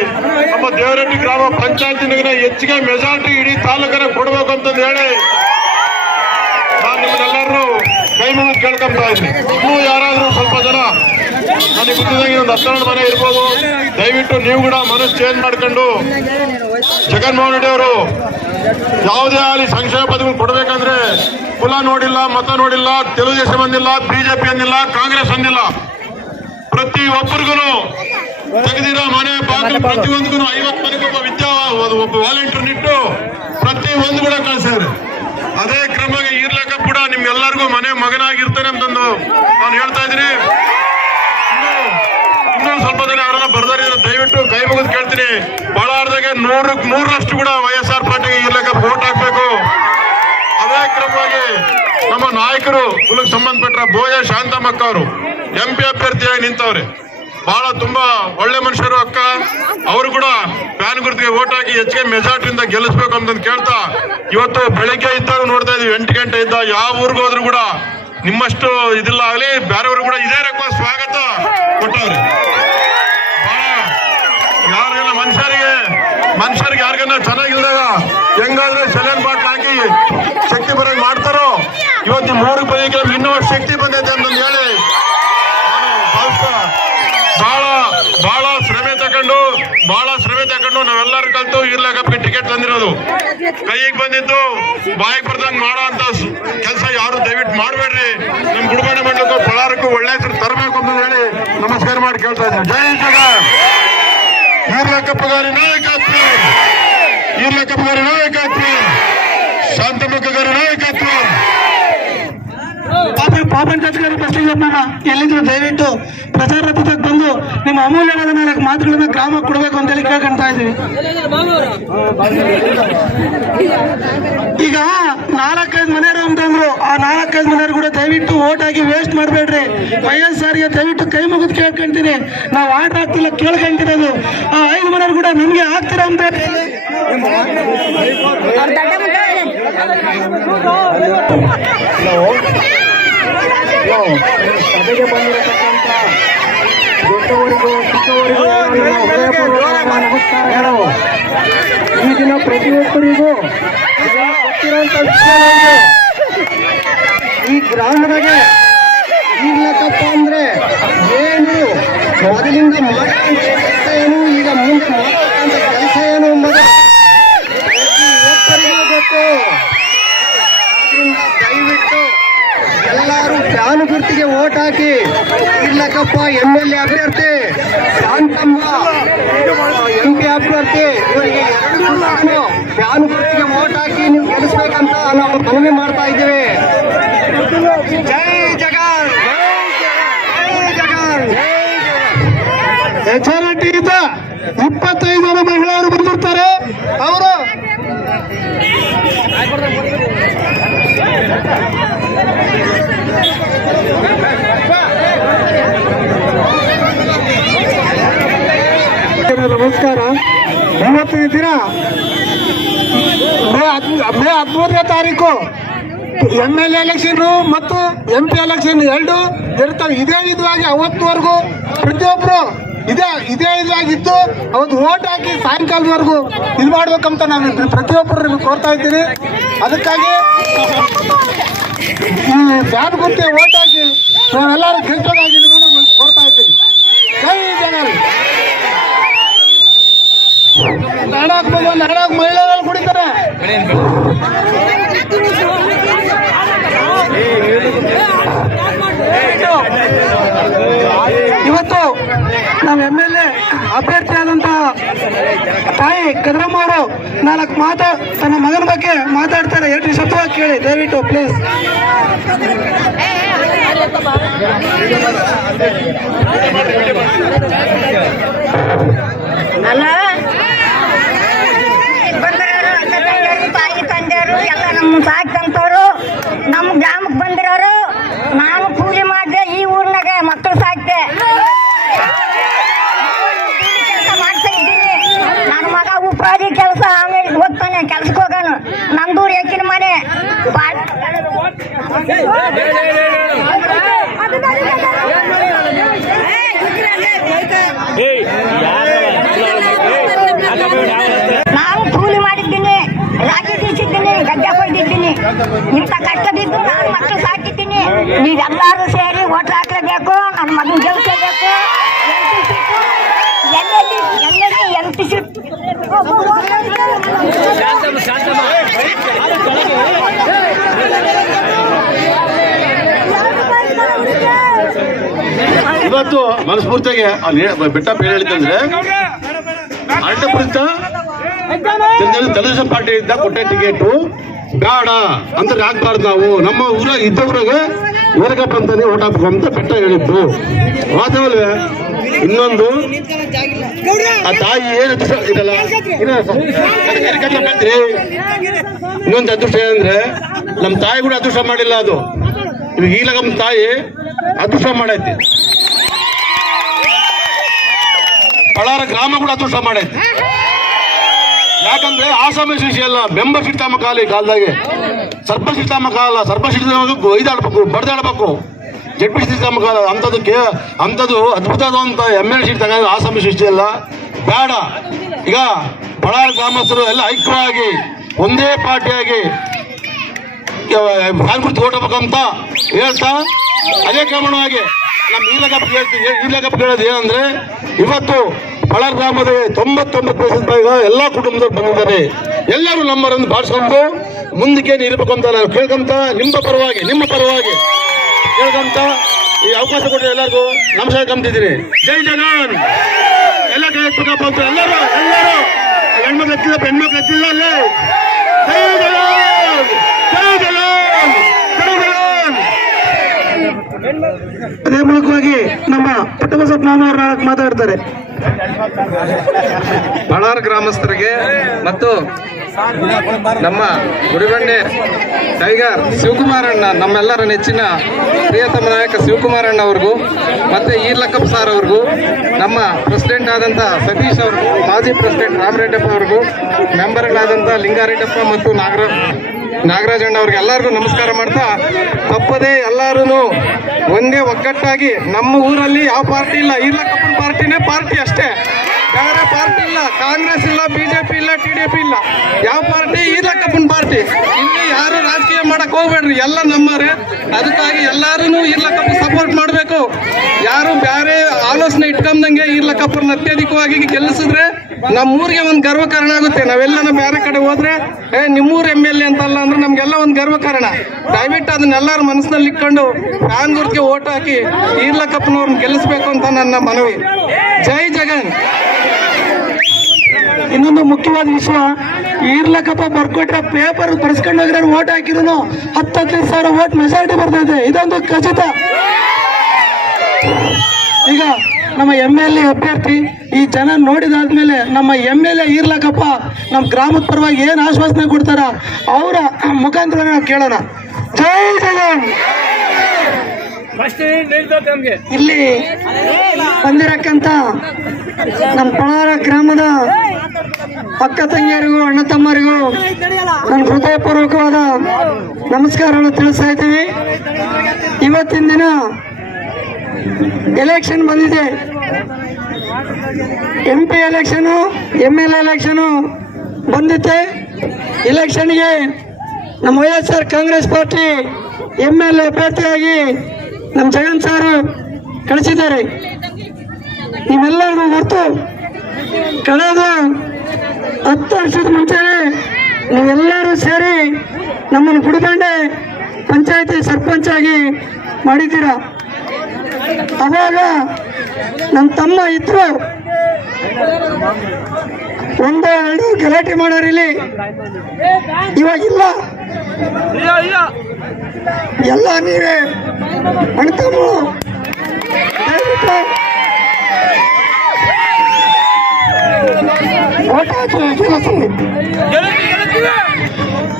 ನಮ್ಮ ದೇವರಟ್ಟಿ ಗ್ರಾಮ ಪಂಚಾಯತಿನಿಗೆ ಹೆಚ್ಚಿಗೆ ಮೆಜಾರಿಟಿ ಇಡೀ ತಾಲೂಕನ್ನ ಕೊಡ್ಬೇಕು ಅಂತಂದು ಹೇಳಿ ನಾನು ನಿಮ್ಮನ್ನೆಲ್ಲರೂ ಕೈ ಮುಗಿದು ಕೇಳ್ಕೊಂತಾ ಇದ್ದೀನಿ. ಇನ್ನೂ ಯಾರಾದ್ರೂ ಸ್ವಲ್ಪ ಜನ ನನಗೆ ಗೊತ್ತಿದ್ದಂಗೆ ಒಂದು 12 ಮನೆ ಇರ್ಬೋದು, ದಯವಿಟ್ಟು ನೀವು ಕೂಡ ಮನಸ್ಸು ಚೇಂಜ್ ಮಾಡ್ಕೊಂಡು ಜಗನ್ಮೋಹನ್ ರೆಡ್ಡಿ ಅವರು ಯಾವುದೇ ಆಗಲಿ ಸಂಕ್ಷೇಮ ಪದಗಳು ಕೊಡಬೇಕಂದ್ರೆ ಕುಲ ನೋಡಿಲ್ಲ, ಮತ ನೋಡಿಲ್ಲ, తెలుగుదేశం ಅಂದಿಲ್ಲ, BJP ಅಂದಿಲ್ಲ, ಕಾಂಗ್ರೆಸ್ ಅಂದಿಲ್ಲ. ಪ್ರತಿ ಒಬ್ಬರಿಗೂ ತೆಗೆದಿರೋ ಮನೆ ಬಾಗಿಲು ಪ್ರತಿಯೊಂದಿಗೂ 50 ಮನೆಗೊಬ್ಬ ಒಬ್ಬ ವಾಲಂಟಿಯರ್ ಇಟ್ಟು ಪ್ರತಿ ಒಂದು ಕೂಡ ಕಳಿಸಿದ್ರೆ ಅದೇ ಕ್ರಮಕ್ಕೆ ಈರ್ಲಕಪ್ಪ ಕೂಡ ನಿಮ್ಗೆಲ್ಲರಿಗೂ ಮನೆ ಮಗನಾಗಿರ್ತಾನೆ ಅಂತಂದು ನಾನು ಹೇಳ್ತಾ ಇದ್ದೀನಿ. ಇನ್ನೂ ಸ್ವಲ್ಪ ಜನ ಯಾರನ್ನ ಬರ್ದಾರಿದ್ರೆ ದಯವಿಟ್ಟು ಕೈ ಮುಗಿದು ಕೇಳ್ತೀನಿ. ಬಳ್ಳಾರ್ದಾಗೆ 100% ಕೂಡ YSR ಪಾರ್ಟಿಗೆ ಈರ್ಲಕಪ್ಪ ವೋಟ್ ಹಾಕ್ಬೇಕು. ಅದೇ ಕ್ರಮವಾಗಿ ನಮ್ಮ ನಾಯಕರು ಕುಲಕ್ಕೆ ಸಂಬಂಧಪಟ್ಟ ಬೋಯ ಶಾಂತಮ್ಮಕ್ಕ ಅವರು MP ಅಭ್ಯರ್ಥಿಯಾಗಿ ನಿಂತವ್ರೆ. ಬಹಳ ತುಂಬಾ ಒಳ್ಳೆ ಮನುಷ್ಯರು ಅಕ್ಕ. ಅವರು ಕೂಡ ಫ್ಯಾನ್ ಗುರುತಿಗೆ ವೋಟ್ ಹಾಕಿ ಹೆಚ್ಚಿಗೆ ಮೆಜಾರಿಟಿಯಿಂದ ಗೆಲ್ಲಿಸ್ಬೇಕು ಅಂತಂದು ಕೇಳ್ತಾ ಇವತ್ತು ಬೆಳಿಗ್ಗೆ ಇದ್ದಾಗ ನೋಡ್ತಾ ಇದೀವಿ 8 ಗಂಟೆ ಇದ್ದ ಯಾವ ಊರಿಗೆ ಹೋದ್ರು ಕೂಡ ನಿಮ್ಮಷ್ಟು ಇದಿಲ್ಲ ಆಗ್ಲಿ ಬೇರೆಯವರು ಕೂಡ ಇದೇ ರೆಕ್ವೆಸ್ಟ್ ಸ್ವಾಗತ ಕೊಟ್ಟವ್ರೆ. ಯಾರಿಗೆಲ್ಲ ಮನುಷ್ಯರಿಗೆ ಯಾರಿಗನ್ನ ಚೆನ್ನಾಗಿಲ್ದಾಗ ಹೆಂಗಾದ್ರೆ ಸೆಲೆನ್ ಬಾಟ್ಲ್ ಹಾಕಿ ಶಕ್ತಿ ಬರೋದು ಮಾಡ್ತಾರೋ ಇವತ್ತು 3 ಬೈಗೆ ಇನ್ನೂ ಶಕ್ತಿ ಬಂದೈತೆ ಅಂತಂದು ಹೇಳಿ ಬಹಳ ಶ್ರಮೆ ತಗೊಂಡು ನಾವೆಲ್ಲರೂ ಕಲ್ತು ಈರ್ಲಕಪ್ಪಗೆ ಟಿಕೆಟ್ ತಂದಿರೋದು. ಕೈಗೆ ಬಂದಿದ್ದು ಬಾಯಿಗೆ ಬರ್ದಂಗ್ ಮಾಡೋ ಅಂತ ಕೆಲಸ ಯಾರು ದಯವಿಟ್ಟು ಮಾಡಬೇಡ್ರಿ. ನಮ್ ಗುಡುಬಾಣೆ ಮಂಡಲಕ್ಕೂ ಬಳ್ಳಾರಕ್ಕೂ ಒಳ್ಳೆ ಹೆಸರು ತರಬೇಕು ಅಂತ ಹೇಳಿ ನಮಸ್ಕಾರ ಮಾಡಿ ಕೇಳ್ತಾ ಇದ್ದೀನಿ. ಜೈ ಜಗನ್. ಈರ್ಲಕಪ್ಪ ಗಾರಿ ನಾಯಕತ್ವ, ಈರ್ಲಕಪ್ಪ ಗಾರಿ ನಾಯಕತ್ವ, ಶಾಂತಮಕ್ಕ ಗಾರಿ ನಾಯಕತ್ವ. ಪಾಪಂಚ ಅಂಬೇಡ್ಕರ್ ಬಸ್ಸಿಗೆ ಎಲ್ಲಿದ್ರು ದಯವಿಟ್ಟು ಪ್ರಚಾರ ರಥಕ್ಕೆ ಬಂದು ನಿಮ್ಮ ಅಮೂಲ್ಯವಾದ 4 ಮಾತುಗಳನ್ನ ಗ್ರಾಮಕ್ಕೆ ಕೊಡಬೇಕು ಅಂತೇಳಿ ಕೇಳ್ಕೊಂತಾ ಇದ್ದೀವಿ. ಈಗ 4-5 ಮನೆಯವರು ಅಂತಂದ್ರು, ಆ 4-5 ಮನೆಯವರು ಕೂಡ ದಯವಿಟ್ಟು ಓಟ್ ಹಾಕಿ ವೇಸ್ಟ್ ಮಾಡಬೇಡ್ರಿ. ವೈಎಸ್ಆರ್ಗೆ ದಯವಿಟ್ಟು ಕೈ ಮುಗಿದು ಕೇಳ್ಕೊಂತೀನಿ, ನಾವು ಆರ್ಡರ್ ಆಗ್ತಿಲ್ಲ ಕೇಳ್ಕೊಂತಿರೋದು. ಆ 5 ಮನೆಯವರು ಕೂಡ ನಿಮ್ಗೆ ಆಗ್ತೀರಾ ಅಂತ ಹೇಳಿ ಸಭೆಗೆ ಬಂದಿರತಕ್ಕಂಥ ದೊಡ್ಡವರಿಗೂ ಚಿಕ್ಕವರಿಗೂ ಹೃದಯಪೂರ್ವಕ ನಮಸ್ಕಾರಗಳು. ಈ ದಿನ ಪ್ರತಿಯೊಬ್ಬರಿಗೂ ಗೊತ್ತಿರುವಂತ ವಿಷಯ ನನಗೆ ಈ ಗ್ರಾಮದಾಗೆ ಈಗ್ಲಕ್ಕಪ್ಪ ಅಂದ್ರೆ ಏನು ಮೊದಲಿಂದ ಮಾಡ್ತಕ್ಕಂಥ ಕೆಲಸ ಏನು, ಈಗ ಮುಂದೆ ಮಾಡ್ತಕ್ಕಂಥ ಕೆಲಸ ಏನು ಎಂಬುದು ಪ್ರತಿಯೊಬ್ಬರಿಗೂ ಗೊತ್ತು. ದಯವಿಟ್ಟು ಎಲ್ಲರೂ ಫ್ಯಾನ್ ಗುರ್ತಿಗೆ ಓಟ್ ಹಾಕಿ. ಇರ್ಲಕ್ಕಪ್ಪ MLA ಅಭ್ಯರ್ಥಿ, ಶಾಂತಮ್ಮ MP ಅಭ್ಯರ್ಥಿ, ಇವರಿಗೆ 2 ಫ್ಯಾನ್ ಗುರ್ತಿಗೆ ಓಟ್ ಹಾಕಿ ನೀವು ಗೆಲ್ಲಿಸ್ಬೇಕಂತ ನಾವು ಮನವಿ ಮಾಡ್ತಾ ಇದ್ದೇವೆ. ಜೈ ಜಗನ್, ಜೈ ಜಗನ್, HRT 25 ಜನ ಮಹಿಳೆಯರು ಬಂದಿರ್ತಾರೆ. ಅವರು ನಮಸ್ಕಾರ. ಇವತ್ತಿನ ದಿನ ಮೇ 13ನೇ ತಾರೀಕು MLA ಎಲೆಕ್ಷನ್ ಮತ್ತು MP ಎಲೆಕ್ಷನ್ 2 ಇರ್ತವೆ. ಇದೇ ವಿಧವಾಗಿ ಅವತ್ತಿನವರೆಗೂ ಪ್ರತಿಯೊಬ್ಬರು ಇದೇ ಇದಾಗಿದ್ದು ಅವತ್ತು ಓಟ್ ಹಾಕಿ ಸಾಯಂಕಾಲದವರೆಗೂ ಇದು ಮಾಡ್ಬೇಕಂತ ನಾನು ಪ್ರತಿಯೊಬ್ಬರು ಕೋರ್ತಾ ಇದ್ದೀನಿ. ಅದಕ್ಕಾಗಿ ಈ ಫ್ಯಾನ್ ಗುರ್ತಿ ಓಟ್ ಹಾಕಿ ನಾವೆಲ್ಲರೂ ಗೆಲ್ಬೇಕಾಗಿ ಕೋರ್ತಾ ಇದ್ದೀನಿ. ಜೈ ಜಗನ್. ನಾಡಕ್ ಮಹಿಳೆಗಳು ಕುಡಿತಾರೆ. ಇವತ್ತು ನಮ್ಮ MLA ಅಭ್ಯರ್ಥಿಯಾದಂತಹ ತಾಯಿ ಕದ್ರಮ್ಮ ಅವರು 4 ತನ್ನ ಮಗನ ಬಗ್ಗೆ ಮಾತಾಡ್ತಾರೆ. ಎಷ್ಟು ಶಬ್ದವಾಗಿ ಕೇಳಿ ದಯವಿಟ್ಟು ಪ್ಲೀಸ್. ಅಲ್ಲ ಬಂದಿರೋರು ಅಕ್ಕ ತಂಗಿಯರು, ತಾಯಿ ತಂದೆಯರು ಎಲ್ಲ ನಮ್ಮ ಸಾಕ್ತಂತವ್ರು, ನಮ್ಮ ಗ್ರಾಮಕ್ಕೆ ಬಂದಿರೋರು. ನಾನು ಕೂಲಿ ಮಾಡಿದೆ, ಈ ಊರಿನಾಗ ಮಕ್ಕಳು ಸಾಕ್ತೆ, ಕೆಲಸ ಮಾಡ್ತಾ ಇದ್ದೀನಿ. ನನ್ನ ಮಗ ಉಪಾಧಿ ಕೆಲಸ ಆಮೇಲೆ ಹೋಗ್ತಾನೆ, ಕೆಲ್ಸಕ್ಕೆ ಹೋಗೋನು. ನಮ್ದೂರು ಎಕ್ಕಿನ ಮನೆ ನಾನು ಕೂಲಿ ಮಾಡಿದ್ದೀನಿ, ರಾಗಿ ಬೀಸಿದ್ದೀನಿ, ಗದ್ದೆ ಕೊಯ್ದಿದ್ದೀನಿ. ಇಂಥ ಕಷ್ಟದಿದ್ದು ನಾನು ಮಕ್ಕಳು ಸಾಕಿದ್ದೀನಿ. ನೀವೆಲ್ಲರೂ ಸೇರಿ ಓಟ್ ಹಾಕಲೇಬೇಕು, ನನ್ನ ಮಗನ ಗೆಲ್ಸಲೇಬೇಕು. MP ಸೀಟ್ ಇವತ್ತು ಮನಸ್ಫೂರ್ತಿಯಾಗಿ ಬೆಟ್ಟಪ್ಪ ಏನ್ ಹೇಳಿದಂದ್ರೆ 100% తెలుగుదేశం ಪಾರ್ಟಿಯಿಂದ ಕೊಟ್ಟ ಟಿಕೆಟ್ ಬೇಡ ಅಂತ ಹಾಕ್ಬಾರ್ದು. ನಾವು ನಮ್ಮ ಊರಾಗ ಇದ್ದವ್ರಾಗ ಇವರಿಗಪ್ಪ ಅಂತಾನೆ ಓಟ್ ಹಾಕ್ಬೇಕು ಅಂತ ಬೆಟ್ಟ ಹೇಳಿದ್ದು. ಆದ್ಮೇಲೆ ಇನ್ನೊಂದು ಆ ತಾಯಿ ಏನು ಇದಲ್ಲ ಇನ್ನೊಂದು ಅದೃಷ್ಟ ಏನಂದ್ರೆ ನಮ್ಮ ತಾಯಿ ಕೂಡ ಅದೃಷ್ಟ ಮಾಡಿಲ್ಲ. ಅದು ಇವಾಗ ಈಗಲಾಗ ನಮ್ಮ ತಾಯಿ ಅದೃಷ್ಟ ಮಾಡೈತಿ, ಬಳ್ಳಾರ ಗ್ರಾಮ ಕೂಡ ಅದೃಷ್ಟ ಮಾಡೈತಿ. ಯಾಕಂದ್ರೆ ಆಸಾಮಿ ಶಿಕ್ಷೆ ಅಲ್ಲ, ಮೆಂಬರ್ಶಿಪ್ ತಮ್ಮ ಕಾಲ ಈ ಕಾಲದಾಗೆ ಸರ್ಪಂಚ್ ತಮ್ಮ ಕಾಲ, ಸರ್ಪಂಚ್ ಒಯ್ದಾಡ್ಬೇಕು, ಬಡ್ದಾಡ್ಬೇಕು. ಜಡ್ಪಿ ತಮ್ಮ ಕಾಲ ಅಂಥದ್ದು ಅದ್ಭುತವಾದಂತ MLA ಸೀಟ್ ತಗೊಂಡು ಆಸಾಮಿ ಸೃಷ್ಟಿ ಅಲ್ಲ, ಬೇಡ. ಈಗ ಬಳ್ಳಾರ ಗ್ರಾಮಸ್ಥರು ಎಲ್ಲ ಐಕ್ಯವಾಗಿ ಒಂದೇ ಪಾರ್ಟಿಯಾಗಿ ಕಾನ್ಕುರ್ತಿ ಓಟಬೇಕಂತ ಹೇಳ್ತಾ ಅದೇ ಕ್ರಮವಾಗಿ ನಮ್ಮ ಈಲಗಪ್ಪ ಹೇಳೋದು ಏನಂದ್ರೆ ಇವತ್ತು ಬಳ್ಳಾರಿ ಗ್ರಾಮದ 99% ಎಲ್ಲಾ ಕುಟುಂಬದವ್ರು ಬಂದಿದ್ದಾರೆ. ಎಲ್ಲರೂ ನಮ್ಮರನ್ನು ಭಾಷಿಸ್ಕೊಂಡು ಮುಂದಕ್ಕೆ ಇರಬೇಕು ಅಂತ ನಾವು ಕೇಳ್ಕೊಂತ ನಿಮ್ಮ ಪರವಾಗಿ ಕೇಳ್ಕೊಂತ ಈ ಅವಕಾಶ ಕೊಟ್ಟು ಎಲ್ಲರಿಗೂ ನಮಸ್ಕಾರ ಕಂತಿದ್ದೀನಿ. ಜೈ ಜಗನ್. ಎಲ್ಲ ಕೈ ಎತ್ತಬೇಕಪ್ಪ ಅಂತ ಎಲ್ಲರೂ ಹೆಣ್ಮಕ್ಳು ಎತ್ತಿಲ್ಲ, ಹೆಣ್ಮಕ್ಳು ಎತ್ತಿಲ್ಲ ಅಲ್ಲೇ. ಜೈ ಜಗನ್, ಜೈ ಜಗನ್, ಜೈ ಜಗನ್. ಮೂಲಕವಾಗಿ ನಮ್ಮ ಪುಟ್ಟಬಸಪ್ಪ ನಾಮವರ ಮಾತಾಡ್ತಾರೆ. ಬಳ್ಳಾರ ಗ್ರಾಮಸ್ಥರಿಗೆ ಮತ್ತು ನಮ್ಮ ಗುಡಿಬಂಡೆ ಟೈಗರ್ ಶಿವಕುಮಾರಣ್ಣ, ನಮ್ಮೆಲ್ಲರ ನೆಚ್ಚಿನ ಪ್ರಿಯತಮ ನಾಯಕ ಶಿವಕುಮಾರಣ್ಣ ಅವ್ರಿಗೂ ಮತ್ತು ಈರ್ಲಕ್ಕಪ್ಪ ಸಾರ್ ಅವ್ರಿಗೂ, ನಮ್ಮ ಪ್ರೆಸಿಡೆಂಟ್ ಆದಂಥ ಸತೀಶ್ ಅವ್ರಿಗೂ, ಮಾಜಿ ಪ್ರೆಸಿಡೆಂಟ್ ರಾಮರೆಡ್ಡಪ್ಪ ಅವ್ರಿಗೂ, ಮೆಂಬರ್ಗಳಾದಂಥ ಲಿಂಗಾರೆಡ್ಡಪ್ಪ ಮತ್ತು ನಾಗರಾಜಣ್ಣ ಅವ್ರಿಗೆ ಎಲ್ಲರಿಗೂ ನಮಸ್ಕಾರ ಮಾಡ್ತಾ, ತಪ್ಪದೇ ಎಲ್ಲರೂ ಒಂದೇ ಒಗ್ಗಟ್ಟಾಗಿ, ನಮ್ಮ ಊರಲ್ಲಿ ಯಾವ ಪಾರ್ಟಿ ಇಲ್ಲ, ಈರ್ಲಕ್ಕಪ್ಪನ ಪಾರ್ಟಿನೇ ಪಾರ್ಟಿ ಅಷ್ಟೇ, ಬೇರೆ ಪಾರ್ಟಿ ಇಲ್ಲ, ಕಾಂಗ್ರೆಸ್ ಇಲ್ಲ, ಬಿಜೆಪಿ ಇಲ್ಲ, TDP ಇಲ್ಲ, ಯಾವ ಪಾರ್ಟಿ ಈರ್ಲಕ್ಕಪ್ಪನ ಪಾರ್ಟಿ. ಇಲ್ಲಿ ಯಾರು ರಾಜಕೀಯ ಮಾಡಕ್ ಹೋಗ್ಬೇಡ್ರಿ, ಎಲ್ಲ ನಮ್ಮರೇ. ಅದಕ್ಕಾಗಿ ಎಲ್ಲಾರು ಈರ್ಲಕ್ಕಪ್ಪ ಸಪೋರ್ಟ್ ಮಾಡಬೇಕು. ಯಾರು ಬೇರೆ ಆಲೋಚನೆ ಇಟ್ಕೊಂಡಂಗೆ ಈರ್ಲಕ್ಕಪ್ಪನ ಅತ್ಯಧಿಕವಾಗಿ ಗೆಲ್ಲಿಸಿದ್ರೆ ನಮ್ಮೂರಿಗೆ ಒಂದು ಗರ್ವಕಾರಣ ಆಗುತ್ತೆ. ನಾವೆಲ್ಲ ಬೇರೆ ಕಡೆ ಹೋದ್ರೆ ನಿಮ್ಮೂರು MLA ಅಂತಲ್ಲ ಅಂದ್ರೆ ನಮ್ಗೆಲ್ಲ ಒಂದು ಗರ್ವಕಾರಣ. ದಯವಿಟ್ಟು ಅದನ್ನೆಲ್ಲರ ಮನಸ್ಸಿನಲ್ಲಿ ಇಟ್ಕೊಂಡು ಫ್ಯಾನ್ ಗುರ್ತಿಗೆ ಓಟ್ ಹಾಕಿ ಈರ್ಲಕ್ಕಪ್ಪನವ್ರನ್ನ ಗೆಲ್ಲಿಸ್ಬೇಕು ಅಂತ ನನ್ನ ಮನವಿ. ಜೈ ಜಗನ್. ಇನ್ನೊಂದು ಮುಖ್ಯವಾದ ವಿಷಯ, ಈರ್ಲಕ್ಕಪ್ಪ ಬರ್ಕೊಟ್ರೆ ಪೇಪರ್ ಬರ್ಸ್ಕೊಂಡು ಹೋಗಿರೋ ಓಟ್ ಹಾಕಿದ್ರು 10,000 ಓಟ್ ಮೆಜಾರಿಟಿ ಬರ್ತೈತೆ, ಇದೊಂದು ಖಚಿತ. ಈಗ ನಮ್ಮ MLA ಅಭ್ಯರ್ಥಿ ಈ ಜನ ನೋಡಿದಾದ್ಮೇಲೆ ನಮ್ಮ MLA ಈರ್ಲಕ್ಕಪ್ಪ ನಮ್ಮ ಗ್ರಾಮದ ಪರವಾಗಿ ಏನು ಆಶ್ವಾಸನೆ ಕೊಡ್ತಾರ ಅವರ ಮುಖಾಂತರ ನಾವು ಕೇಳೋಣ. ಜೈ ಜಗನ್. ಇಲ್ಲಿ ಬಂದಿರಕ್ಕಂತ ನಮ್ಮ ಪಳಾರ ಗ್ರಾಮದ ಅಕ್ಕ ತಂಗಿಯರಿಗೂ ಅಣ್ಣ ತಮ್ಮರಿಗೂ ನನ್ನ ಹೃದಯಪೂರ್ವಕವಾದ ನಮಸ್ಕಾರಗಳನ್ನು ತಿಳಿಸ್ತಾ ಇದ್ದೀವಿ. ಇವತ್ತಿನ ದಿನ ಎಲೆಕ್ಷನ್ ಬಂದಿದೆ. MP ಎಲೆಕ್ಷನು, MLA ಎಲೆಕ್ಷನು ಬಂದಿತ್ತೆ. ಎಲೆಕ್ಷನ್ಗೆ ನಮ್ಮ YSR ಕಾಂಗ್ರೆಸ್ ಪಾರ್ಟಿ MLA ಅಭ್ಯರ್ಥಿಯಾಗಿ ನಮ್ಮ ಜಗನ್ ಸಾರು ಕಳಿಸಿದ್ದಾರೆ. ನೀವೆಲ್ಲರೂ ಗೊತ್ತು, ಕಳೆದ 10 ವರ್ಷದ ಮುಂಚೆ ನೀವೆಲ್ಲರೂ ಸೇರಿ ನಮ್ಮನ್ನು ಗುಡಿಬಂಡೆ ಪಂಚಾಯತಿ ಸರ್ಪಂಚ್ ಆಗಿ ಮಾಡಿದ್ದೀರಾ. ಅವಾಗ ನನ್ನ ತಮ್ಮ ಇದ್ರು, 1-2 ಗಲಾಟೆ ಮಾಡೋರಿಲ್ಲಿ, ಇವಾಗಿಲ್ಲ, ಎಲ್ಲ ನೀವೇ ಅಣ್ತಮ್ಮ. ದಯವಿಟ್ಟು ಓಟ್ ಹಾಕಿ ಗೆಲ್ಲಿಸಿ.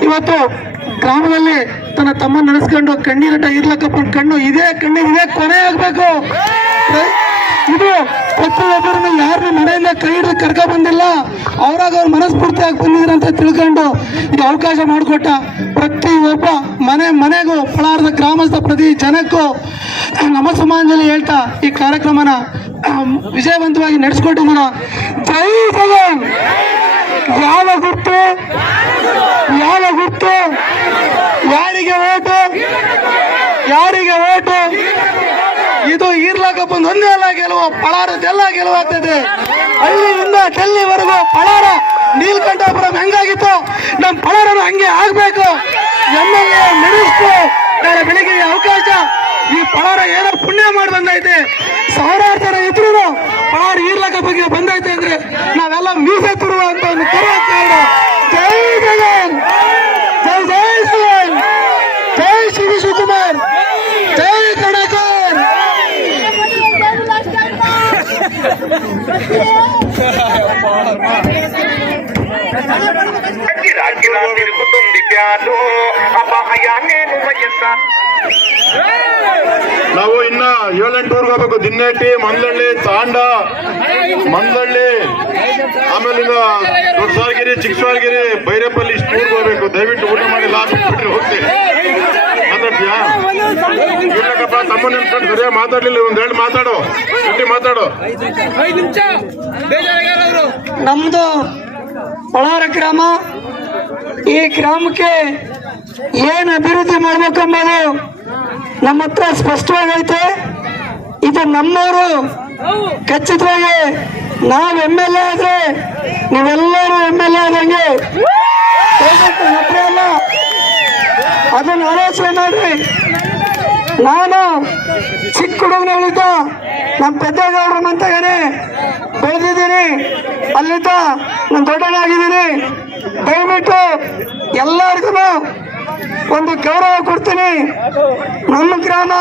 ಇವತ್ತು ಗ್ರಾಮದಲ್ಲಿ ತನ್ನ ತಮ್ಮ ನಡೆಸ್ಕೊಂಡು ಕಣ್ಣೀರಟ ಈರ್ಲಕ್ಕಪ್ಪನ ಕಣ್ಣು ಇದೇ ಕಣ್ಣಿಗೆ ಕೊನೆ ಆಗ್ಬೇಕು. ಇದು ಪ್ರತಿಯೊಬ್ಬರನ್ನ ಯಾರನ್ನ ಮನೆಯಿಂದ ಕೈ ಹಿಡಿದು ಕರ್ಕ ಬಂದಿಲ್ಲ, ಅವ್ರಾಗ ಅವ್ರ ಮನಸ್ಫೂರ್ತಿಯಾಗಿ ಬಂದಿದ್ರು ಅಂತ ತಿಳ್ಕೊಂಡು ಇದು ಅವಕಾಶ ಮಾಡಿಕೊಟ್ಟ ಪ್ರತಿಯೊಬ್ಬ ಮನೆಗೂ ಪಳಾರದ ಗ್ರಾಮದ ಪ್ರತಿ ಜನಕ್ಕೂ ನಮ್ಮ ಸಮಾಜದಲ್ಲಿ ಹೇಳ್ತಾ ಈ ಕಾರ್ಯಕ್ರಮನ ವಿಜಯವಂತವಾಗಿ ನಡೆಸ್ಕೊಟ್ಟಿದ್ದೀರ. ಜೈ ಜಗನ್. ಯಾವ ಗುರ್ತು, ಯಾರಿಗೆ ಓಟು, ಯಾರಿಗೆ ಓಟು? ಇದು ಈರ್ಲಕ್ಕಪ್ಪನ ಒಂದೇ ಅಲ್ಲ ಗೆಲುವು, ಪಳಾರದೆಲ್ಲ ಗೆಲುವಾಗ್ತದೆ. ಹಳ್ಳಿಯಿಂದ ಡೆಲ್ಲಿವರೆಗೂ ಪಳಾರ ನೀಲಕಂಠಾಪುರಂ ಹೆಂಗಾಗಿತ್ತು, ನಮ್ಮ ಪಳಾರನು ಹಂಗೆ ಆಗ್ಬೇಕು. MLA ಮಿನಿಸ್ಟ್ರು ನಾಳೆ ಬೆಳಿಗ್ಗೆ ಅವಕಾಶ. ಈ ಪಳಾರ ಏನೋ ಪುಣ್ಯ ಮಾಡಿ ಬಂದೈತೆ, ಸಾವಿರಾರು ಜನ ಇದ್ರು ಪಳಾರ ಈರ್ಲಕ್ಕಪ್ಪಗೆ ಬಂದೈತೆ ಅಂದ್ರೆ ನಾವೆಲ್ಲ ಮೀಸೆ ತುರುವ ಅಂತ ಒಂದು ತರುವ ಕಾರಣ. ಜೈ ಜಗನ್. ಜೈ ಜೈ ಜಗನ್. ಜೈ ಶ್ರೀ ಶಿವಕುಮಾರ್. ಜೈ ಕಣಕರ್. ನಾವು ಇನ್ನ 7-8 ಊರಿಗೆ ಹೋಗ್ಬೇಕು. ದಿನ್ನೇಟಿ, ಮಂದಳ್ಳಿ, ತಾಂಡ, ಮಂದಳ್ಳಿ, ಆಮೇಲೆ ದೊಡ್ಡಸಾರ್ಗಿರಿ, ಚಿಕ್ಕಸಾರ್ಗಿರಿ, ಬೈರೇಪಲ್ಲಿ ಇಷ್ಟು ಊರಿಗೆ ಹೋಗ್ಬೇಕು. ದಯವಿಟ್ಟು ಊಟ ಮಾಡಿ ಲಾಭ ಬಿಟ್ರಿ ಹೋಗ್ತೀವಿ. ಮಾತಾಡ್ತೀಯಾ? ಇರ್ಲಕ್ಕಪ್ಪ ತಮ್ಮ ನೆನ್ಸ್ಕೊಂಡು ಸರಿಯಾಗಿ ಮಾತಾಡ್ಲಿಲ್ಲ, 1-2 ಮಾತಾಡು, ಮಾತಾಡು. ನಮ್ದು ಪಳಾರ ಗ್ರಾಮ. ಈ ಗ್ರಾಮಕ್ಕೆ ಏನ್ ಅಭಿವೃದ್ಧಿ ಮಾಡ್ಬೇಕಂಬುದು ನಮ್ಮ ಹತ್ರ ಸ್ಪಷ್ಟವಾಗೈತೆ. ಇದು ನಮ್ಮವರು. ಖಚಿತವಾಗಿ ನಾವು MLA ಆದ್ರೆ ನೀವೆಲ್ಲರೂ MLA ಆದಂಗೆ. ಅಲ್ಲ, ಅದನ್ನ ಆಲೋಚನೆ ಮಾಡ್ರಿ. ನಾನು ಚಿಕ್ಕ ಹುಡುಗನಲ್ಲಿದ್ದ ನಮ್ಮ ಪೆದ್ದೇಗೌಡರ ಮಂತಗೇನೆ ಬೆಳೆದಿದ್ದೀನಿ, ಅಲ್ಲಿದ್ದ ನಾನು ದೊಡ್ಡನಾಗಿದ್ದೀನಿ. ದಯವಿಟ್ಟು ಎಲ್ಲರಿಗೂ ಒಂದು ಗೌರವ ಕೊಡ್ತೀನಿ. ನಮ್ಮ ಗ್ರಾಮ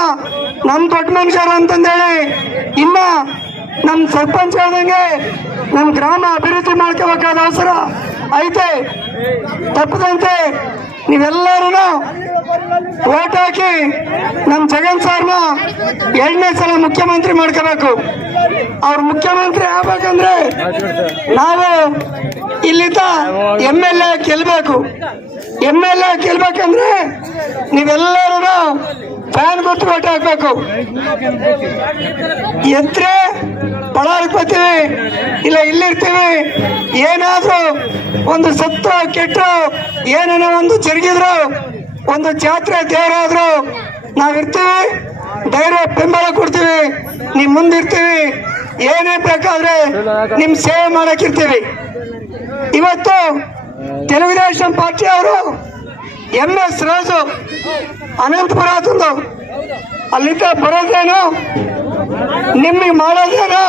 ನಮ್ಮ ದೊಡ್ಡ ಮನುಷ್ಯರು ಅಂತಂದೇಳಿ ಇನ್ನ ನಮ್ಮ ಸರ್ಪಂಚ್ ಹೇಳ್ದಂಗೆ ನಮ್ಮ ಗ್ರಾಮ ಅಭಿವೃದ್ಧಿ ಮಾಡ್ಕೋಬೇಕಾದ ಅವಸರ ಐತೆ. ತಪ್ಪದಂತೆ ನೀವೆಲ್ಲರೂ ಓಟ್ ಹಾಕಿ ನಮ್ಮ ಜಗನ್ ಸರ್ನ 2ನೇ ಸಲ ಮುಖ್ಯಮಂತ್ರಿ ಮಾಡ್ಕೋಬೇಕು. ಅವ್ರು ಮುಖ್ಯಮಂತ್ರಿ ಆಗ್ಬೇಕಂದ್ರೆ ನಾವು ಇಲ್ಲಿಂದ MLA ಗೆಲ್ಬೇಕು. MLA ಗೆಲ್ಬೇಕಂದ್ರೆ ನೀವೆಲ್ಲರೂ ಫ್ಯಾನ್ ಗುರ್ತು ಓಟ್ ಹಾಕ್ಬೇಕು. ಎತ್ತರೆ ಪಳಾರಕ್ಕೆ ಬರ್ತೀವಿ, ಇಲ್ಲ ಇಲ್ಲಿರ್ತೀವಿ, ಏನಾದ್ರೂ ಒಂದು ಸತ್ತು ಕೆಟ್ಟರು ಏನೇನೋ ಒಂದು ಜರುಗಿದ್ರು, ಒಂದು ಜಾತ್ರೆ ದೇವರಾದ್ರು ನಾವಿರ್ತೀವಿ, ಧೈರ್ಯ ಬೆಂಬಲ ಕೊಡ್ತೀವಿ, ನಿಮ್ ಮುಂದಿರ್ತೀವಿ, ಏನೇ ಬೇಕಾದ್ರೆ ನಿಮ್ ಸೇವೆ ಮಾಡಕ್ಕಿರ್ತೀವಿ. ಇವತ್ತು తెలుగుదేశం ಪಾರ್ಟಿ ಅವರು MS ರಾಜು ಅನಂತಪುರ ತಂದು ಅಲ್ಲಿಂದ ಬರೋದೇನು ನಿಮಗೆ ಮಾಡೋದೇನು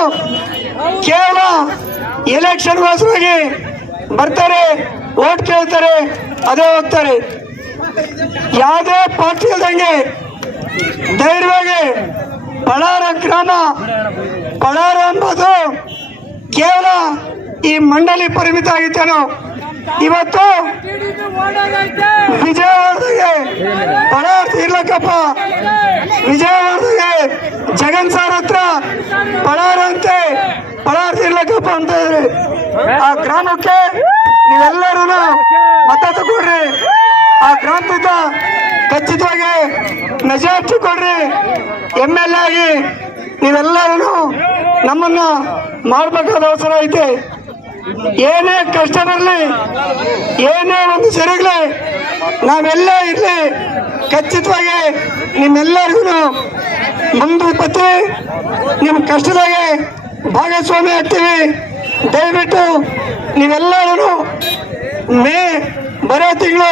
ಕೇವಲ ಎಲೆಕ್ಷನ್ಗೋಸ್ಕರವಾಗಿ ಬರ್ತಾರೆ, ಓಟ್ ಕೇಳ್ತಾರೆ, ಅದೇ ಹೋಗ್ತಾರೆ. ಯಾವುದೇ ಪಾರ್ಟಿ ಇಲ್ದಂಗೆ ಧೈರ್ಯವಾಗಿ ಬಳ್ಳಾರ ಗ್ರಾಮ ಬಳ್ಳಾರ ಎಂಬುದು ಕೇವಲ ಈ ಮಂಡಳಿ ಪರಿಮಿತ ಆಗಿತ್ತೇನೋ. ಇವತ್ತು ವಿಜಯವಾಡದಾಗೆ ಬಳ್ಳಾರ ತೀರ್ಲಕ್ಕಪ್ಪ, ವಿಜಯವಾಡದಾಗೆ ಜಗನ್ ಸಾರ್ ಹತ್ರ ಬಳ್ಳಾರ ಅಂತೆ ಬಳ್ಳಾರ ತೀರ್ಲಕ್ಕಪ್ಪ ಅಂತ ಇದ್ರಿ. ಆ ಗ್ರಾಮಕ್ಕೆ ನೀವೆಲ್ಲರೂ ಮತ ತಗೊಳ್ರಿ. ಆ ಗ್ರಾಮದಿಂದ ಖಚಿತವಾಗಿ ಮೆಜಾರಿಟಿ ಕೊಡ್ರಿ. MLA ಆಗಿ ನೀವೆಲ್ಲರೂ ನಮ್ಮನ್ನ ಮಾಡಬೇಕಾದ ಅವಸರ ಐತೆ. ಏನೇ ಕಷ್ಟ ಬರಲಿ, ಏನೇ ಒಂದು ಸರಿಗ್ಲಿ, ನಾವೆಲ್ಲ ಇರಲಿ, ಖಚಿತವಾಗಿ ನಿಮ್ಮೆಲ್ಲರಿಗೂ ಮುಂದೆ ಬರ್ತೀವಿ. ನಿಮ್ಮ ಕಷ್ಟದಾಗೆ ಭಾಗಸ್ವಾಮಿ ಆಗ್ತೀವಿ. ದಯವಿಟ್ಟು ನೀವೆಲ್ಲರೂ ಬರೋ ತಿಂಗಳು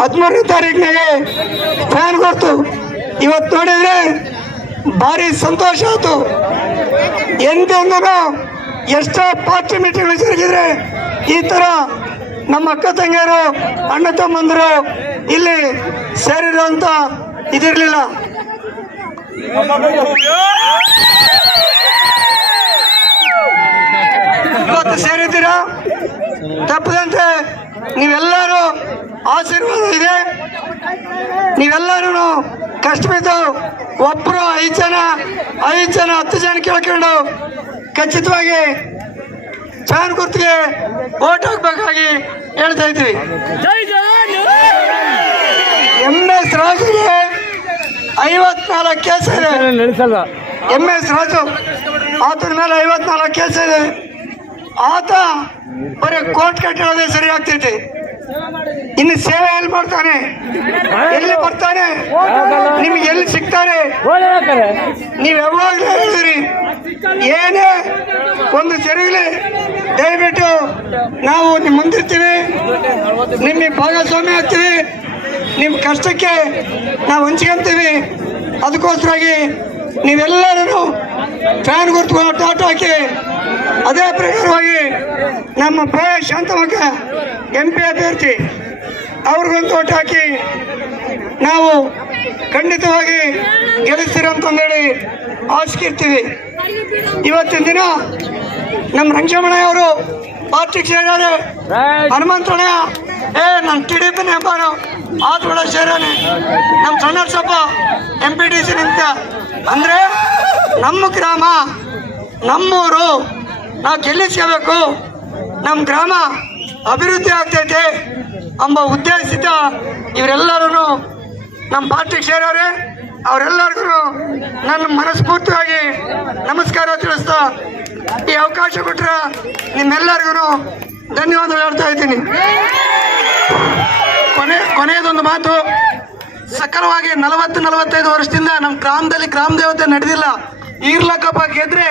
13ನೇ ತಾರೀಕಿನಾಗೆ ಫ್ಯಾನ್ ಕೊಡ್ತು. ಇವತ್ತು ನೋಡಿದ್ರೆ ಭಾರಿ ಸಂತೋಷ ಆಯ್ತು. ಎಂದೆಂದೂ ಎಷ್ಟೋ ಪಾರ್ಟಿ ಮೀಟಿಂಗ್ಗಳು ಜರುಗಿದ್ರೆ ಈ ತರ ನಮ್ಮ ಅಕ್ಕ ತಂಗಿಯರು ಅಣ್ಣ ತಮ್ಮಂದರು ಇಲ್ಲಿ ಸೇರಿರುವಂತ ಇದಿರ್ಲಿಲ್ಲ. ಇವತ್ತು ಸೇರಿದ್ದೀರಾ, ತಪ್ಪದಂತೆ ನೀವೆಲ್ಲರೂ ಆಶೀರ್ವಾದ ಇದೆ. ನೀವೆಲ್ಲರೂ ಕಷ್ಟ ಬಿದ್ದು ಒಬ್ಬರು 5 ಜನ 10 ಜನ ಕೇಳ್ಕೊಂಡು ಖಚಿತವಾಗಿ ಫ್ಯಾನ್ ಗುರ್ತಿಗೆ ಓಟ್ ಹಾಕ್ಬೇಕಾಗಿ ಹೇಳ್ತಾ ಇದ್ವಿ. MS ರಾಜುಗೆ 54 ಕೇಸ್ ಇದೆ. MS ರಾಜು ಆತನ ಮೇಲೆ 54 ಕೇಸ್ ಇದೆ. ಆತ ಬರೀ ಕೋರ್ಟ್ ಕಟ್ಟಿರೋದೇ ಸರಿ ಆಗ್ತೈತೆ. ಇನ್ನು ಸೇವೆ ಎಲ್ಲಿ ಮಾಡ್ತಾನೆ, ಎಲ್ಲಿ ಬರ್ತಾನೆ, ನಿಮ್ಗೆ ಎಲ್ಲಿ ಸಿಗ್ತಾನೆ? ನೀವ್ ಯಾವಾಗಲೂ ಹೇಳಿದ್ರಿ ಏನೇ ಒಂದು ಜರುಗಲಿ ದಯವಿಟ್ಟು ನಾವು ನಿಮ್ ಮುಂದಿರ್ತೀವಿ, ನಿಮಗೆ ಭಾಗಸ್ವಾಮಿ ಆಗ್ತೀವಿ, ನಿಮ್ ಕಷ್ಟಕ್ಕೆ ನಾವು ಹಂಚ್ಕೊಂತೀವಿ. ಅದಕ್ಕೋಸ್ಕರಾಗಿ ನೀವೆಲ್ಲರೂ ಫ್ಯಾನ್ ಗುರ್ತು ಟಾಟ ಹಾಕಿ ಅದೇ ಪ್ರಕಾರವಾಗಿ ನಮ್ಮ ಶಾಂತಮಕ್ಕ MP ಅಭ್ಯರ್ಥಿ ಅವ್ರಿಗೊಂದು ಓಟ್ ಹಾಕಿ ನಾವು ಖಂಡಿತವಾಗಿ ಗೆಲ್ಲಿಸ್ತೀರಂತಂದೇಳಿ ಆಶಿಸ್ತೀವಿ. ಇವತ್ತಿನ ದಿನ ನಮ್ಮ ರಂಗಮಣಯ್ಯ ಅವರು ಪಾರ್ಟಿಗೆ ಸೇರಿದ್ದಾರೆ. ಹನುಮಂತಣ್ಣಯ್ಯ ನನ್ನ TDP ನೆಂಬಾನು ಆತ ಕೂಡ ಸೇರಾನೆ. ನಮ್ಮ ಸಣ್ಣ MPDC ನಿಂತ ಅಂದ್ರೆ ನಮ್ಮ ಗ್ರಾಮ ನಮ್ಮೂರು ನಾವು ಗೆಲ್ಲಿಸ್ಕೋಬೇಕು, ನಮ್ಮ ಗ್ರಾಮ ಅಭಿವೃದ್ಧಿ ಆಗ್ತೈತೆ ಎಂಬ ಉದ್ದೇಶದಿಂದ ಇವರೆಲ್ಲರೂ ನಮ್ಮ ಪಾರ್ಟಿಗೆ ಸೇರೋರೆ. ಅವರೆಲ್ಲರಿಗೂ ನನ್ನ ಮನಸ್ಫೂರ್ತಿಯಾಗಿ ನಮಸ್ಕಾರ ತಿಳಿಸ್ತಾ ಈ ಅವಕಾಶ ಕೊಟ್ಟರೆ ನಿಮ್ಮೆಲ್ಲರಿಗೂ ಧನ್ಯವಾದ ಹೇಳ್ತಾ ಇದ್ದೀನಿ. ಕೊನೆಯದೊಂದು ಮಾತು, ಸಕಲವಾಗಿ 40-45 ವರ್ಷದಿಂದ ನಮ್ಮ ಗ್ರಾಮದಲ್ಲಿ ಗ್ರಾಮ ದೇವತೆ ನಡೆದಿಲ್ಲ. ಈರ್ಲಕ್ಕಪ್ಪ ಗೆದ್ರೆ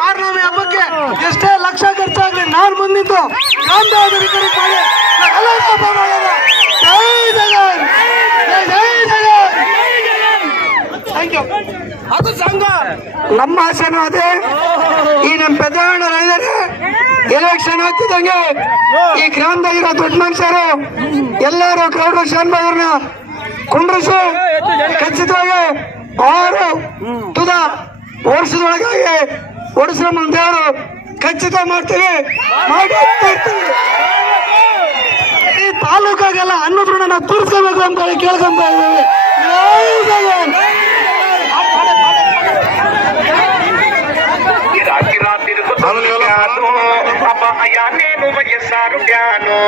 ಮಾರ್ನವಮಿ ಹಬ್ಬಕ್ಕೆ ಎಷ್ಟೇ ಲಕ್ಷ ಖರ್ಚಾಗ್ಲಿ ನಾನು ಮುಂದಿದ್ದು ಗ್ರಾಮ ದೇವತೆ ಥ್ಯಾಂಕ್ ಯು. ನಮ್ಮ ಆಸೆನೂ ಅದೇ. ಈ ನಮ್ಮ ಪೆದ್ದಣ್ಣ ಇದ್ದಾರೆ, ಎಲೆಕ್ಷನ್ ಆಗ್ತಿದ್ದಂಗೆ ಈ ಗ್ರಾಮದಾಗಿರೋ ದೊಡ್ಡ ಮನುಷ್ಯರು ಎಲ್ಲರೂ ಕ್ರೌಡ್ ಶಾನ್ಭಾಗ್ರನ್ನ ಕುಂಡ್ರಿಸಿ ಖಚಿತವಾಗಿ 6 ತುದ ವರ್ಷದೊಳಗಾಗಿ ಒಡಿಸ್ರ ಮಂದಿಯವರು ಖಚಿತ ಮಾಡ್ತೀವಿ, ಮಾಡಿ ಹೋಗ್ತೀವಿ. ಈ ತಾಲೂಕಾಗೆಲ್ಲ ಅನ್ನಪೂರ್ಣ ನಾವು ತೋರಿಸ್ಕೋಬೇಕು ಅಂತ ಹೇಳಿ ಕೇಳ್ಕೊಂತ ಇದ್ದೀವಿ. నేను వయస్సారు జ్ఞానో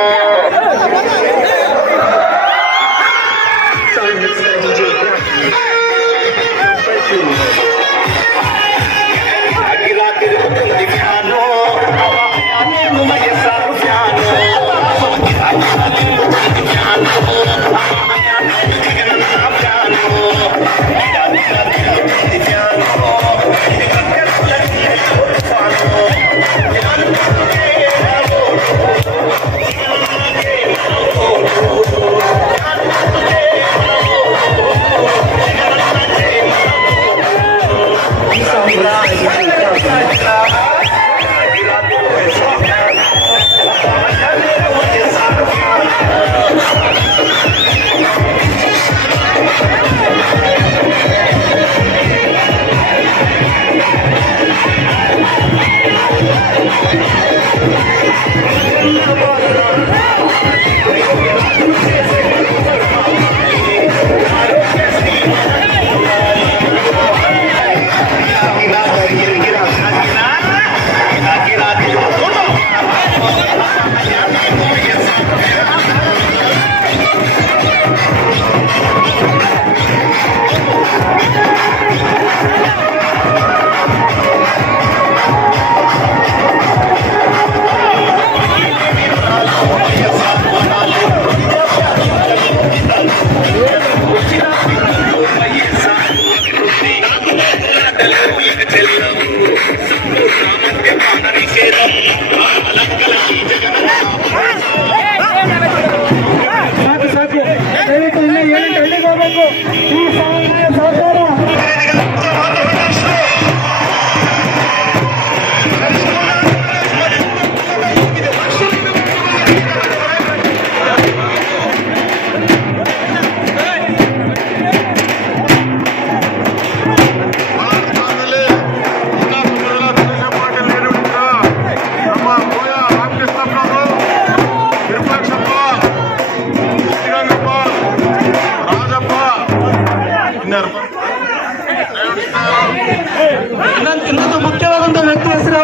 ಇನ್ನೊಂದು ಮುಖ್ಯವಾದಂತ ವ್ಯಕ್ತಿ ಹೆಸರು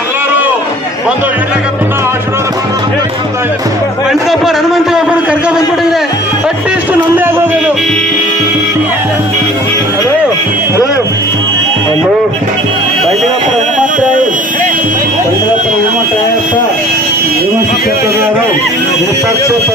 ಎಲ್ಲರೂ ಬಂದು ಆಶೀರ್ವಾದ ವೆಂಕಟಪ್ಪ ಹನುಮಂತ ಒಬ್ಬರು ಕರ್ಕ ಬಂದ್ಬಿಟ್ಟಿದೆ. ಅಟ್ಲೀಸ್ಟ್ ನಮ್ದೇ ಆಗೋಗೋದು. ಹಲೋ ಬಂಡಿಗಪ್ಪ ಹನುಮಂತರಾಯಪ್ಪ ವಿರೂಪಾಕ್ಷಪ್ಪ